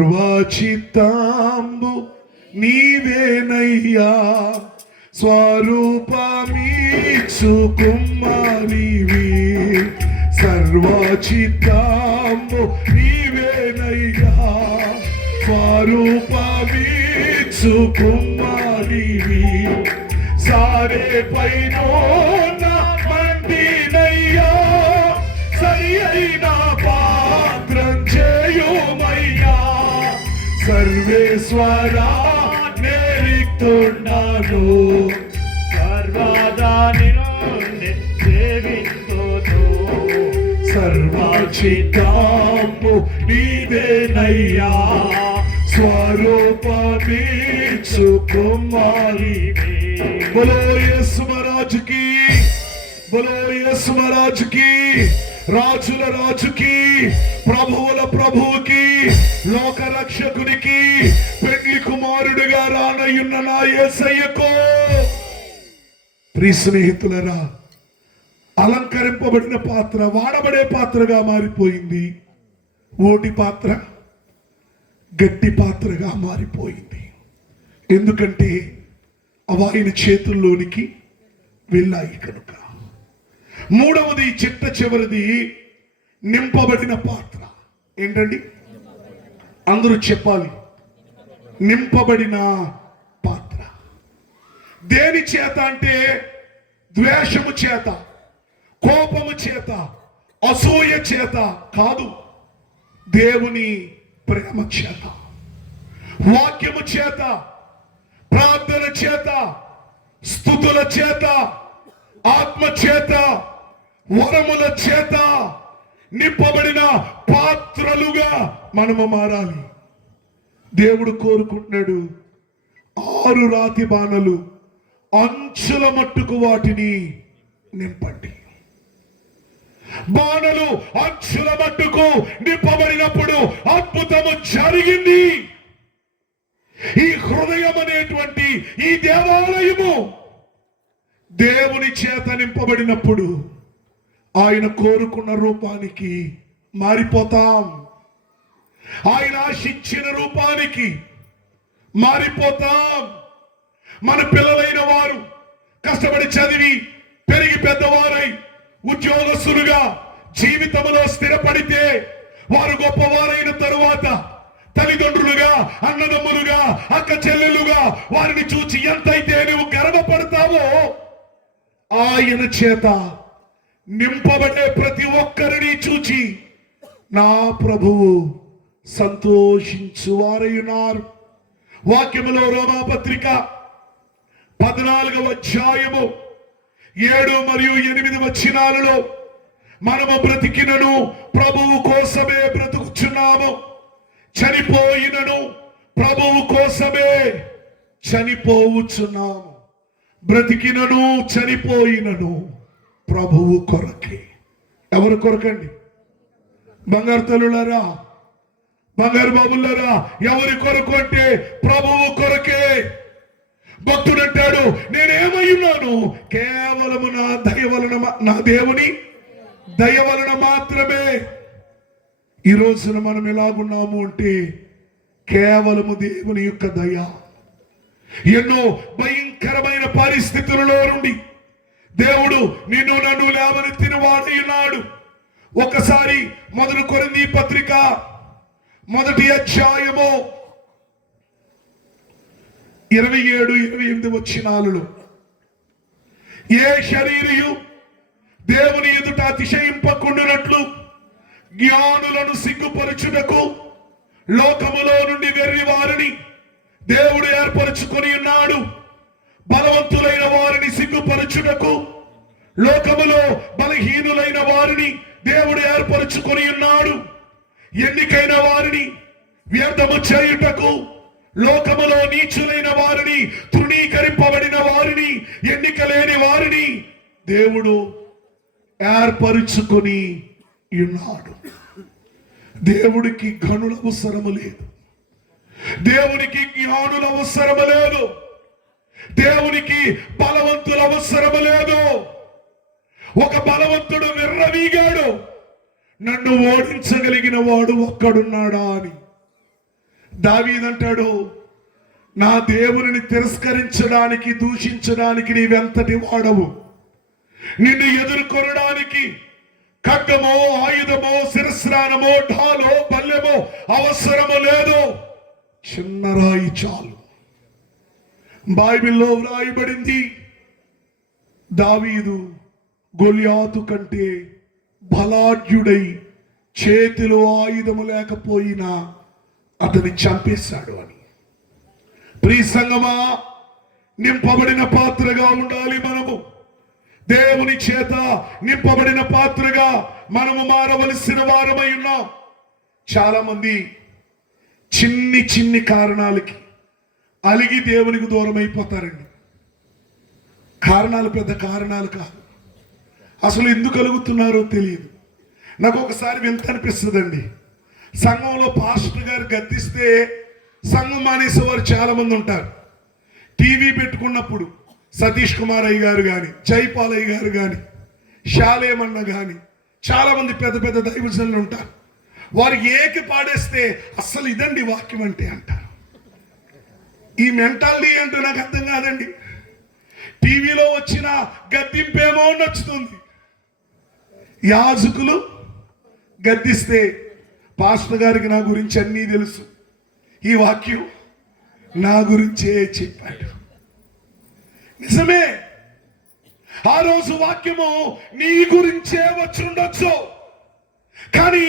నీవేనయ్యా, స్వరూపమీక్షు కుమారివి. సర్వచిత్తాంబు నీవేనయ్యా, స్వరూపమీక్షు కుమారివి. సారే పైన మందినయ్యా, సరి అయిన పాత్రం చేయుమయ్యా. సర్వేశ్వరా నేరిక్తున్నాను, సర్వదా నిన్ను సేవింతును. సర్వచిత్తాంబు నీవేనయ్యా, స్వరూపమీక్షు కుమారివి. బోలో యేసు మహారాజుకి, బోలో యేసు మహారాజుకి, రాజుల రాజుకి, ప్రభువుల ప్రభువుకి, లోక రక్షకునికి, పెండ్లి కుమారుడిగా రానయ్యున్న నా యేసయ్యకు. ప్రియ స్నేహితులరా, అలంకరింపబడిన పాత్ర వాడబడే పాత్రగా మారిపోయింది. ఓటి పాత్ర గట్టి పాత్రగా మారిపోయింది. ఎందుకంటే అవి ఆయన చేతుల్లోనికి వెళ్ళాయి కనుక. మూడవది, చిట్ట చివరిది, నింపబడిన పాత్ర. ఏంటండి? అందరూ చెప్పాలి. నింపబడిన పాత్ర. దేని చేత అంటే ద్వేషము చేత, కోపము చేత, అసూయ చేత కాదు. దేవుని ప్రేమ చేత, వాక్యము చేత, ప్రార్థన చేత, స్తుతుల చేత, ఆత్మ చేత, వరముల చేత నింపబడిన పాత్రలుగా మనము మారాలి. దేవుడు కోరుకుంటున్నాడు. 6 రాతి బాణలు అంచుల మట్టుకు వాటిని నింపండి. బాణలు అంచుల మట్టుకు నింపబడినప్పుడు అద్భుతము జరిగింది. ఈ హృదయం అనేటువంటి ఈ దేవాలయము దేవుని చేత నింపబడినప్పుడు ఆయన కోరుకున్న రూపానికి మారిపోతాం. ఆయన ఆశించిన రూపానికి మారిపోతాం. మన పిల్లలైన వారు కష్టపడి చదివి పెరిగి పెద్దవారై ఉద్యోగస్తులుగా జీవితంలో స్థిరపడితే, వారు గొప్పవారైన తరువాత తల్లిదండ్రులుగా, అన్నదమ్ములుగా, అక్క చెల్లెలుగా వారిని చూచి ఎంతైతే నువ్వు గర్వపడతావో, ఆయన చేత నింపబడే ప్రతి ఒక్కరిని చూచి నా ప్రభువు సంతోషించువారయున్నారు. వాక్యములో రోమాపత్రిక 14వ అధ్యాయము 7 మరియు 8 వచనాలలో మనము బ్రతికినను ప్రభువు కోసమే బ్రతుకుచున్నాము, చనిపోయినను ప్రభువు కోసమే చనిపోవుచున్నాము. బ్రతికినను చనిపోయినను ప్రభువు కొరకే. ఎవరు కొరకండి? బంగారు తల్లులారా, బంగారు బాబులారా, ఎవరి కొరకు అంటే ప్రభువు కొరకే. భక్తుడు అంటాడు, నేనేమై ఉన్నాను? కేవలము నా దయ వలన, నా దేవుని దయ వలన మాత్రమే. ఈ రోజున మనం ఎలాగున్నాము అంటే కేవలము దేవుని యొక్క దయ. ఎన్నో భయంకరమైన పరిస్థితులలో నుండి దేవుడు నిన్ను నన్ను లేవనెత్తిన వాడై ఉన్నాడు. ఒకసారి 1 కొరింథీ పత్రిక 1వ అధ్యాయము 27-28 వచనాలలో, ఏ శరీరియు దేవుని ఎదుట అతిశయింపకుండునట్లు జ్ఞానులను సిగ్గుపరచుటకు లోకములో నుండి వెర్రి వారిని దేవుడు ఏర్పరచుకొని ఉన్నాడు. బలవంతులైన వారిని సిగ్గుపరచుటకు లోకములో బలహీనులైన వారిని దేవుడు ఏర్పరచుకొని ఉన్నాడు. ఎన్నికైన వారిని వ్యర్థము చేయుటకు లోకములో నీచులైన వారిని, తృణీకరింపబడిన వారిని, ఎన్నిక లేని వారిని దేవుడు ఏర్పరచుకొని ఉన్నాడు. దేవుడికి గనుల అవసరము లేదు, దేవునికి జ్ఞానుల అవసరము లేదు, దేవునికి బలవంతుల అవసరము లేదు. ఒక బలవంతుడు విర్రవీగాడు, నన్ను ఓడించగలిగిన వాడు ఒక్కడున్నాడా అని. దావీదంటాడు, నా దేవునిని తిరస్కరించడానికి, దూషించడానికి నీవెంతటి వాడవు. నిన్ను ఎదుర్కొనడానికి ఖడ్గమో, ఆయుధమో, శిరస్నానమో, ఢాలో, బల్లెమో అవసరము లేదు. చిన్న రాయి చాలు. బైబిల్లో వ్రాయబడింది, దావీదు గొలియాతు కంటే బలాఢ్యుడై చేతిలో ఆయుధము లేకపోయినా అతన్ని చంపేశాడు అని. ప్రియ సంగమా, నింపబడిన పాత్రగా ఉండాలి మనము. దేవుని చేత నింపబడిన పాత్రగా మనము మారవలసిన వారమై ఉన్నాం. చాలా మంది చిన్ని చిన్ని కారణాలకి అలిగి దేవునికి దూరం అయిపోతారండి. కారణాలు పెద్ద కారణాలు కాదు, అసలు ఎందుకు అలుగుతున్నారో తెలియదు. నాకు ఒకసారి వింత అనిపిస్తుందండి. సంఘంలో పాస్టర్ గారు గద్దిస్తే సంఘం మానేసేవారు చాలా మంది ఉంటారు. టీవీ పెట్టుకున్నప్పుడు సతీష్ కుమార్ అయ్య గారు కానీ, జైపాల్ అయ్య గారు కానీ, శాలేమన్న కానీ చాలా మంది పెద్ద పెద్ద దైవజనులు ఉంటారు. వారు ఏకి పాడేస్తే అస్సలు ఇదండి వాక్యం అంటే అంటారు. ఈ మెంటాలిటీ అంటూ నాకు అర్థం కాదండి. టీవీలో వచ్చిన గద్దింపేమో నచ్చుతుంది. యాజకులు గద్దిస్తే పాస్టర్ గారికి నా గురించి అన్నీ తెలుసు, ఈ వాక్యం నా గురించే చెప్పాడు. నిజమే, ఆ రోజు వాక్యము నీ గురించే వచ్చుండొచ్చు. కానీ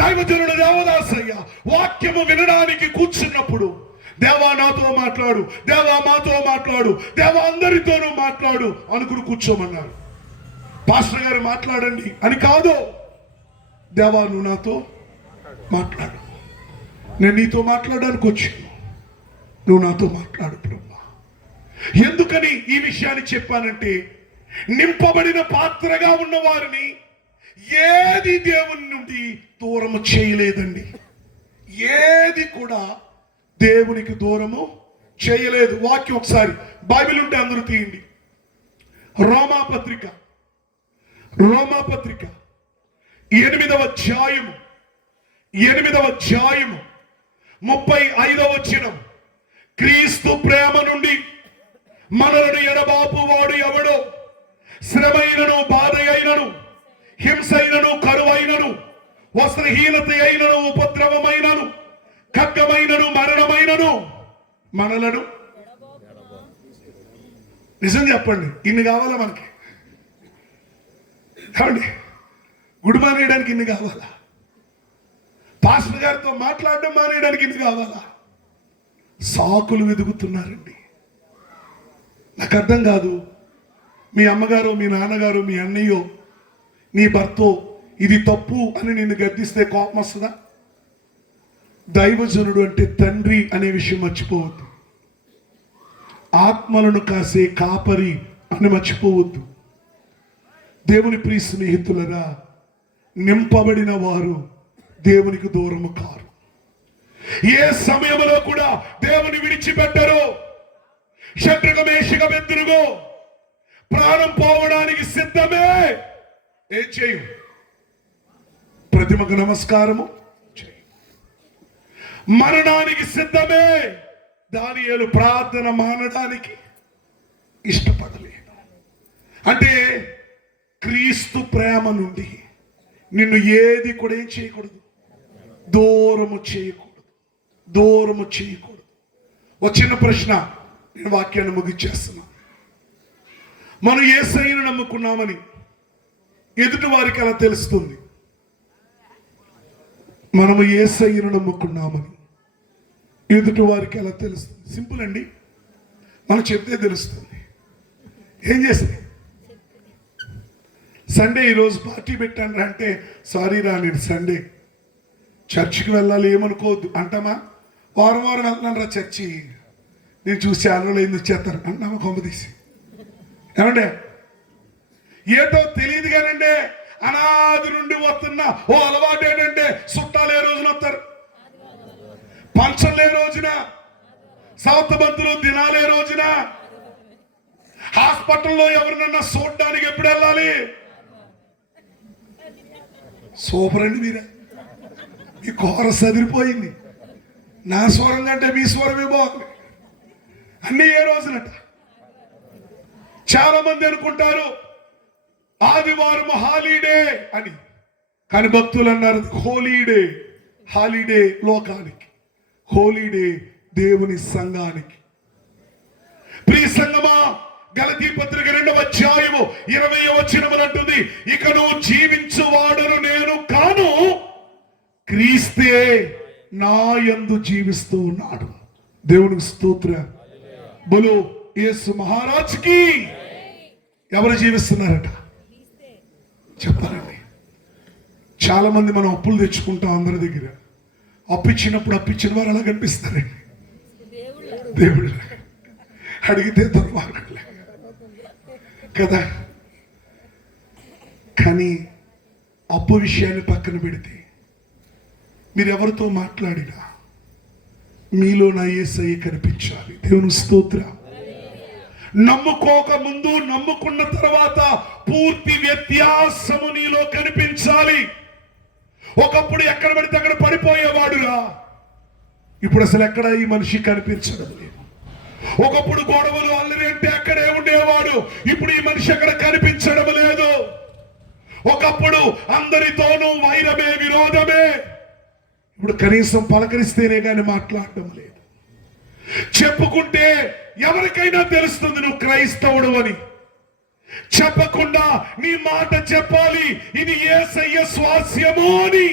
దైవజనుడు దేవదాసయ్య వాక్యము వినడానికి కూర్చున్నప్పుడు, దేవా నాతో మాట్లాడు, దేవా మాతో మాట్లాడు, దేవా అందరితోనూ మాట్లాడు అనుకుని కూర్చోమన్నారు. పాస్టర్ గారు మాట్లాడండి అని కాదు, దేవా నువ్వు నాతో మాట్లాడు, నేను నీతో మాట్లాడడానికి వచ్చాను, నువ్వు నాతో మాట్లాడు ప్రభా. ఎందుకని ఈ విషయాన్ని చెప్పానంటే, నింపబడిన పాత్రగా ఉన్న వారిని ఏది దేవుని నుండి దూరము చేయలేదండి. ఏది కూడా దేవునికి దూరము చేయలేదు. వాక్యం ఒకసారి బైబిల్ ఉంటే అందరూ తీయండి. రోమాపత్రిక 8వ అధ్యాయము 35వ వచనం, క్రీస్తు ప్రేమ నుండి మనలను ఎడబాపు వాడు ఎవడో, శ్రమైనను, బాధ అయినను, హింసైనను, కరువైనను, వస్త్రహీనత అయినను, ఉపద్రవమైనను, ఖడ్గమైనను, మరణమైనను మనలను. నిజం చెప్పండి, ఇన్ని కావాలా మనకి? కావండి, గుడి మానేయడానికి ఇన్ని కావాలా? పాస్టర్ గారితో మాట్లాడడం మానేయడానికి ఇన్ని కావాలా? సాకులు వెతుకుతున్నారండి. నాకు అర్థం కాదు. మీ అమ్మగారు, మీ నాన్నగారు, మీ అన్నయ్యో, నీ భర్తో ఇది తప్పు అని నిన్ను గద్దిస్తే కోపం వస్తుందా? దైవజనుడు అంటే తండ్రి అనే విషయం మర్చిపోవద్దు. ఆత్మలను కాసే కాపరి అని మర్చిపోవద్దు. దేవుని ప్రియ స్నేహితులరా, నింపబడిన వారు దేవునికి దూరము కారు. ఏ సమయంలో కూడా దేవుని విడిచిపెట్టరు. శత్రుఘ మేషక బెదురుగో ప్రాణం పోవడానికి సిద్ధమే. ఏం చేయు? ప్రతిమకు నమస్కారము చేయు. మరణానికి సిద్ధమే. దానియేలు ప్రార్థన మానడానికి ఇష్టపడలేదు. అంటే క్రీస్తు ప్రేమ నుండి నిన్ను ఏది కూడా ఏం చేయకూడదు, దూరము చేయకూడదు, దూరము చేయకూడదు. ఒక చిన్న ప్రశ్న, నేను వాక్యాన్ని ముగిచ్చేస్తున్నా. మనం యేసయ్యను నమ్ముకున్నామని ఎదుటి వారికి అలా తెలుస్తుంది. మనము యేసయ్యను నమ్ముకున్నామని ఎదుటి వారికి ఎలా తెలుస్తుంది? సింపుల్ అండి, మనం చెప్తే తెలుస్తుంది. ఏం చేస్తుంది? సండే ఈరోజు పార్టీ పెట్టాను అంటే, సారీ రా నేను సండే చర్చికి వెళ్ళాలి ఏమనుకోవద్దు అంటామా? వారం వారం వెళ్తున్నాను రా చర్చి, నేను చూసి ఆలో ఎందుకు చేస్తాను అంటామా? కొమ్మదీసి ఏమంటే ఏదో తెలియదు కానండి, అనాది నుండి వస్తున్న ఓ అలవాటు ఏంటంటే చుట్టాలు ఏ రోజున వస్తారు, పంచలే రోజున, సౌతబంతులు దినాలే రోజున, హాస్పిటల్లో ఎవరినన్నా చూడడానికి ఎప్పుడు వెళ్ళాలి? సూపర్ అండి మీరే, మీ కోరస్ అదిరిపోయింది. నా స్వరం కంటే మీ స్వరమే బాగుంది. అన్నీ ఏ రోజునట. చాలా మంది అనుకుంటారు ఆదివారం హాలిడే అని, కానీ భక్తులు అన్నారు హోలీడే. హాలిడే లోకానికి, హోలీడే దేవుని సంఘానికి. ప్రియ సంఘమా, గలతీ పత్రిక 2వ అధ్యాయము 20వ వచనమున అంటుంది, ఇకను జీవించువాడను నేను కాను, క్రీస్తే నా యందు జీవిస్తూ ఉన్నాడు. దేవునికి స్తోత్రం. బలు యేసు మహారాజుకి ఎవరు జీవిస్తున్నారట చెప్పాలండి. చాలా మంది మనం అప్పులు తెచ్చుకుంటాం అందరి దగ్గర. అప్పిచ్చినప్పుడు అప్పిచ్చిన వారు అలా కనిపిస్తారండి, దేవుడు అడిగితే దుర్మార్గులే కదా. కానీ అప్పు విషయాన్ని పక్కన పెడితే మీరు ఎవరితో మాట్లాడినా మీలో నా యేసయ్య కనిపించాలి. దేవుని స్తోత్రం. నమ్ముకోక ముందు నమ్ముకున్న తర్వాత పూర్తి వ్యత్యాసము నీలో కనిపించాలి. ఒకప్పుడు ఎక్కడ పడితే అక్కడ పడిపోయేవాడురా, ఇప్పుడు అసలు ఎక్కడ ఈ మనిషి కనిపించడం లేదు. ఒకప్పుడు గొడవలు అల్లరి అంటే అక్కడే ఉండేవాడు, ఇప్పుడు ఈ మనిషి అక్కడ కనిపించడం లేదు. ఒకప్పుడు అందరితోనూ వైరమే విరోధమే, ఇప్పుడు కనీసం పలకరిస్తేనే కానీ మాట్లాడడం లేదు. చెప్పుకుంటే ఎవరికైనా తెలుస్తుంది నువ్వు క్రైస్తవుడు అని. చెప్పకుండా నీ మాట చెప్పాలి, ఇది యేసయ్య స్వాస్యము అని.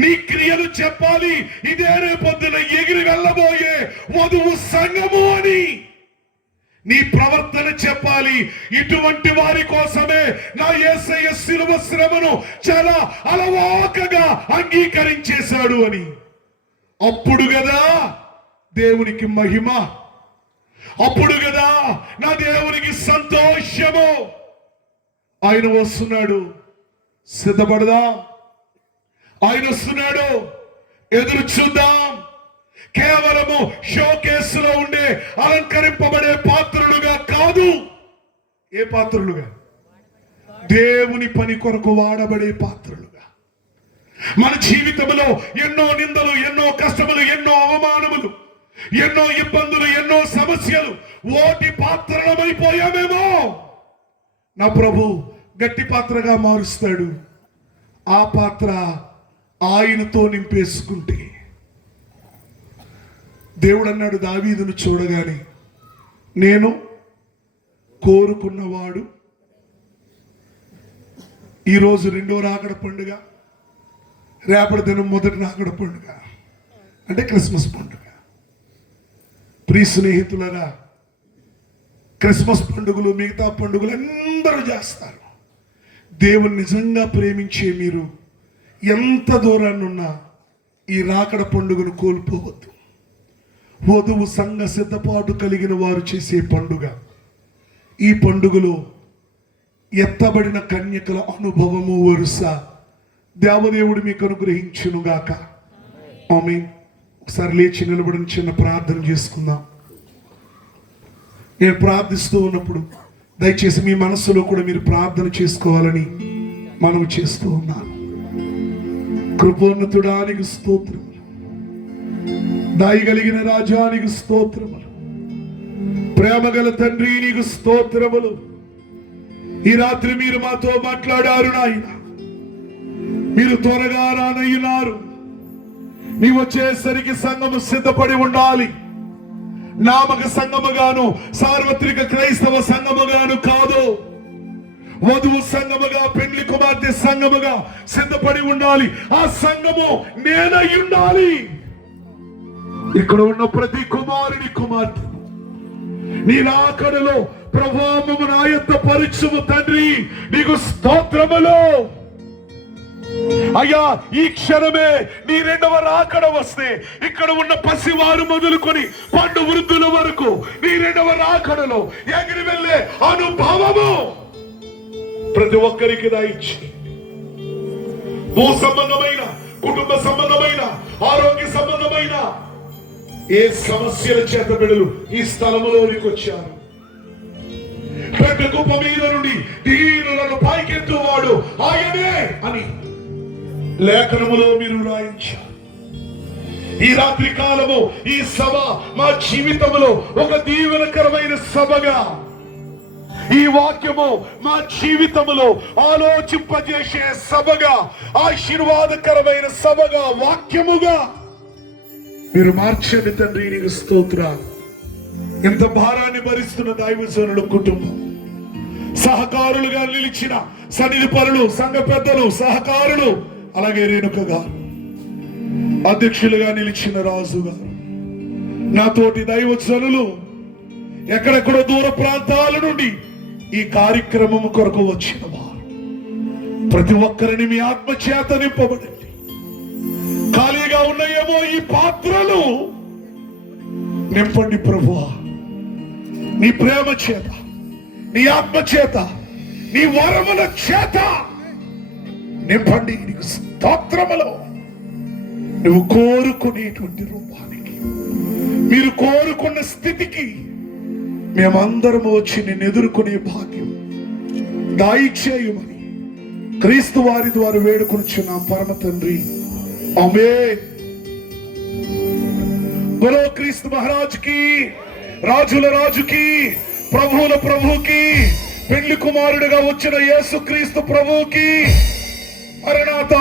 నీ క్రియలు చెప్పాలి, ఇదే రేపొద్దున ఎగిరి వెళ్ళబోయే వధువు సంఘము అని. నీ ప్రవర్తన చెప్పాలి, ఇటువంటి వారి కోసమే నా యేసయ్య శిలువ శ్రమను చాలా అలవాకగా అంగీకరించేశాడు అని. అప్పుడు కదా దేవునికి మహిమ, అప్పుడు కదా నా దేవునికి సంతోషము. ఆయన వస్తున్నాడు, సిద్ధపడదాం. ఆయన వస్తున్నాడు, ఎదురు చూద్దాం. కేవలము షోకేసులో ఉండే అలంకరింపబడే పాత్రలుగా కాదు. ఏ పాత్రలుగా? దేవుని పని కొరకు వాడబడే పాత్రలుగా. మన జీవితంలో ఎన్నో నిందలు, ఎన్నో కష్టములు, ఎన్నో అవమానములు, ఎన్నో ఇబ్బందులు, ఎన్నో సమస్యలు, ఓటి పాత్రలమైపోయామేమో. నా ప్రభు గట్టి పాత్రగా మారుస్తాడు. ఆ పాత్ర ఆయనతో నింపేసుకుంటే, దేవుడు అన్నాడు దావీదును చూడగానే, నేను కోరుకున్నవాడు. ఈరోజు 2వ రాకడ పండుగ, రేపటి దినం మొదటి రాకడ పండుగ అంటే క్రిస్మస్ పండుగ. ప్రియ స్నేహితులరా, క్రిస్మస్ పండుగలు మిగతా పండుగలు అందరూ చేస్తారు. దేవుని నిజంగా ప్రేమించే మీరు ఎంత దూరాన్నున్నా ఈ రాకడ పండుగను కోల్పోవద్దు. వధువు సంఘ సిద్ధపాటు కలిగిన వారు చేసే పండుగ. ఈ పండుగలో ఎత్తబడిన కన్యకల అనుభవము వరుస దేవదేవుడు మీకు అనుగ్రహించునుగాక. ఆమేన్. ఒకసారి లేచి నిలబడిన చిన్న ప్రార్థన చేసుకుందాం. నేను ప్రార్థిస్తూ ఉన్నప్పుడు దయచేసి మీ మనస్సులో కూడా మీరు ప్రార్థన చేసుకోవాలని మనం చేస్తూ ఉన్నాను. కృపోన్నతుడానికి స్తోత్రములు, దయగలిగిన రాజానికి స్తోత్రములు, ప్రేమగల తండ్రి నీకు స్తోత్రములు. ఈ రాత్రి మీరు మాతో మాట్లాడారు నాయన. మీరు త్వరగా రానయ్యున్నారు. నీ వచ్చేసరికి సంఘము సిద్ధపడి ఉండాలి. నామక సంఘముగాను, సార్వత్రిక క్రైస్తవ సంఘముగాను కాదు, వధువు సంఘముగా, పెళ్లి కుమార్తె సంఘముగా సిద్ధపడి ఉండాలి. ఆ సంఘము నేనై ఉండాలి. ఇక్కడ ఉన్న ప్రతి కుమారుని కుమార్తె నీ రాకడలో ప్రభావము నాయత్త పరీక్షము తండ్రి, నీకు స్తోత్రములు అయ్యా. ఈ క్షణమే నీ రెండవ రాకడ వస్తే ఇక్కడ ఉన్న పసివారు మొదలుకొని పండు వృద్ధుల వరకు నీ రెండవ రాకడలో ఎగిరి వెళ్ళే అనుభవము ప్రతి ఒక్కరికి దాయిచ్చి, భూ సంబంధమైన, కుటుంబ సంబంధమైన, ఆరోగ్య సంబంధమైన ఏ సమస్యల చేత బిడ్డలు ఈ స్థలములోనికి వచ్చారు. పెద్ద కుప్ప మీద నుండి దీనులను పైకెత్తువాడు ఆయనే అని లేఖనములో మీరు రాయించారు. ఈ రాత్రి కాలము ఈ సభ మా జీవితంలో ఒక దీవెనకరమైన సభగా, ఈ వాక్యము మా జీవితంలో ఆలోచింపజేసే సభగా, ఆశీర్వాదకరమైన సభగా, వాక్యముగా మీరు మార్చండి తండ్రి. నీకు స్తోత్రాలు. ఇంత భారాన్ని భరిస్తున్న దైవజనుల కుటుంబం, సహకారులుగా నిలిచిన సన్నిధి పరులు, సంఘ పెద్దలు, సహకారులు, అలాగే రేణుక గారు, అధ్యక్షులుగా నిలిచిన రాజు గారు, నాతోటి దైవజనులు, ఎక్కడెక్కడో దూర ప్రాంతాల నుండి ఈ కార్యక్రమం కొరకు వచ్చిన వారు, ప్రతి ఒక్కరిని మీ ఆత్మ చేత నింపబడండి. ఖాళీగా ఉన్నాయేమో ఈ పాత్రలు నింపండి ప్రభువా. నీ ప్రేమ చేత, నీ ఆత్మ చేత, నీ వరముల చేత నింపండి. నీకు స్తోత్రములు. నువ్వు కోరుకునేటువంటి రూపానికి, మీరు కోరుకున్న స్థితికి మేమందరము వచ్చి నిన్ను ఎదుర్కొనే భాగ్యం దయచేయమని క్రీస్తు వారి ద్వారా వేడుకొనుచున్నాం పరమ తండ్రి. ఆమేన్. బోలో క్రీస్తు మహారాజ్ కి, రాజుల రాజుకి, ప్రభువుల ప్రభువుకి, పెళ్లి కుమారుడిగా వచ్చిన యేసు క్రీస్తు ప్రభువుకి మరణాత.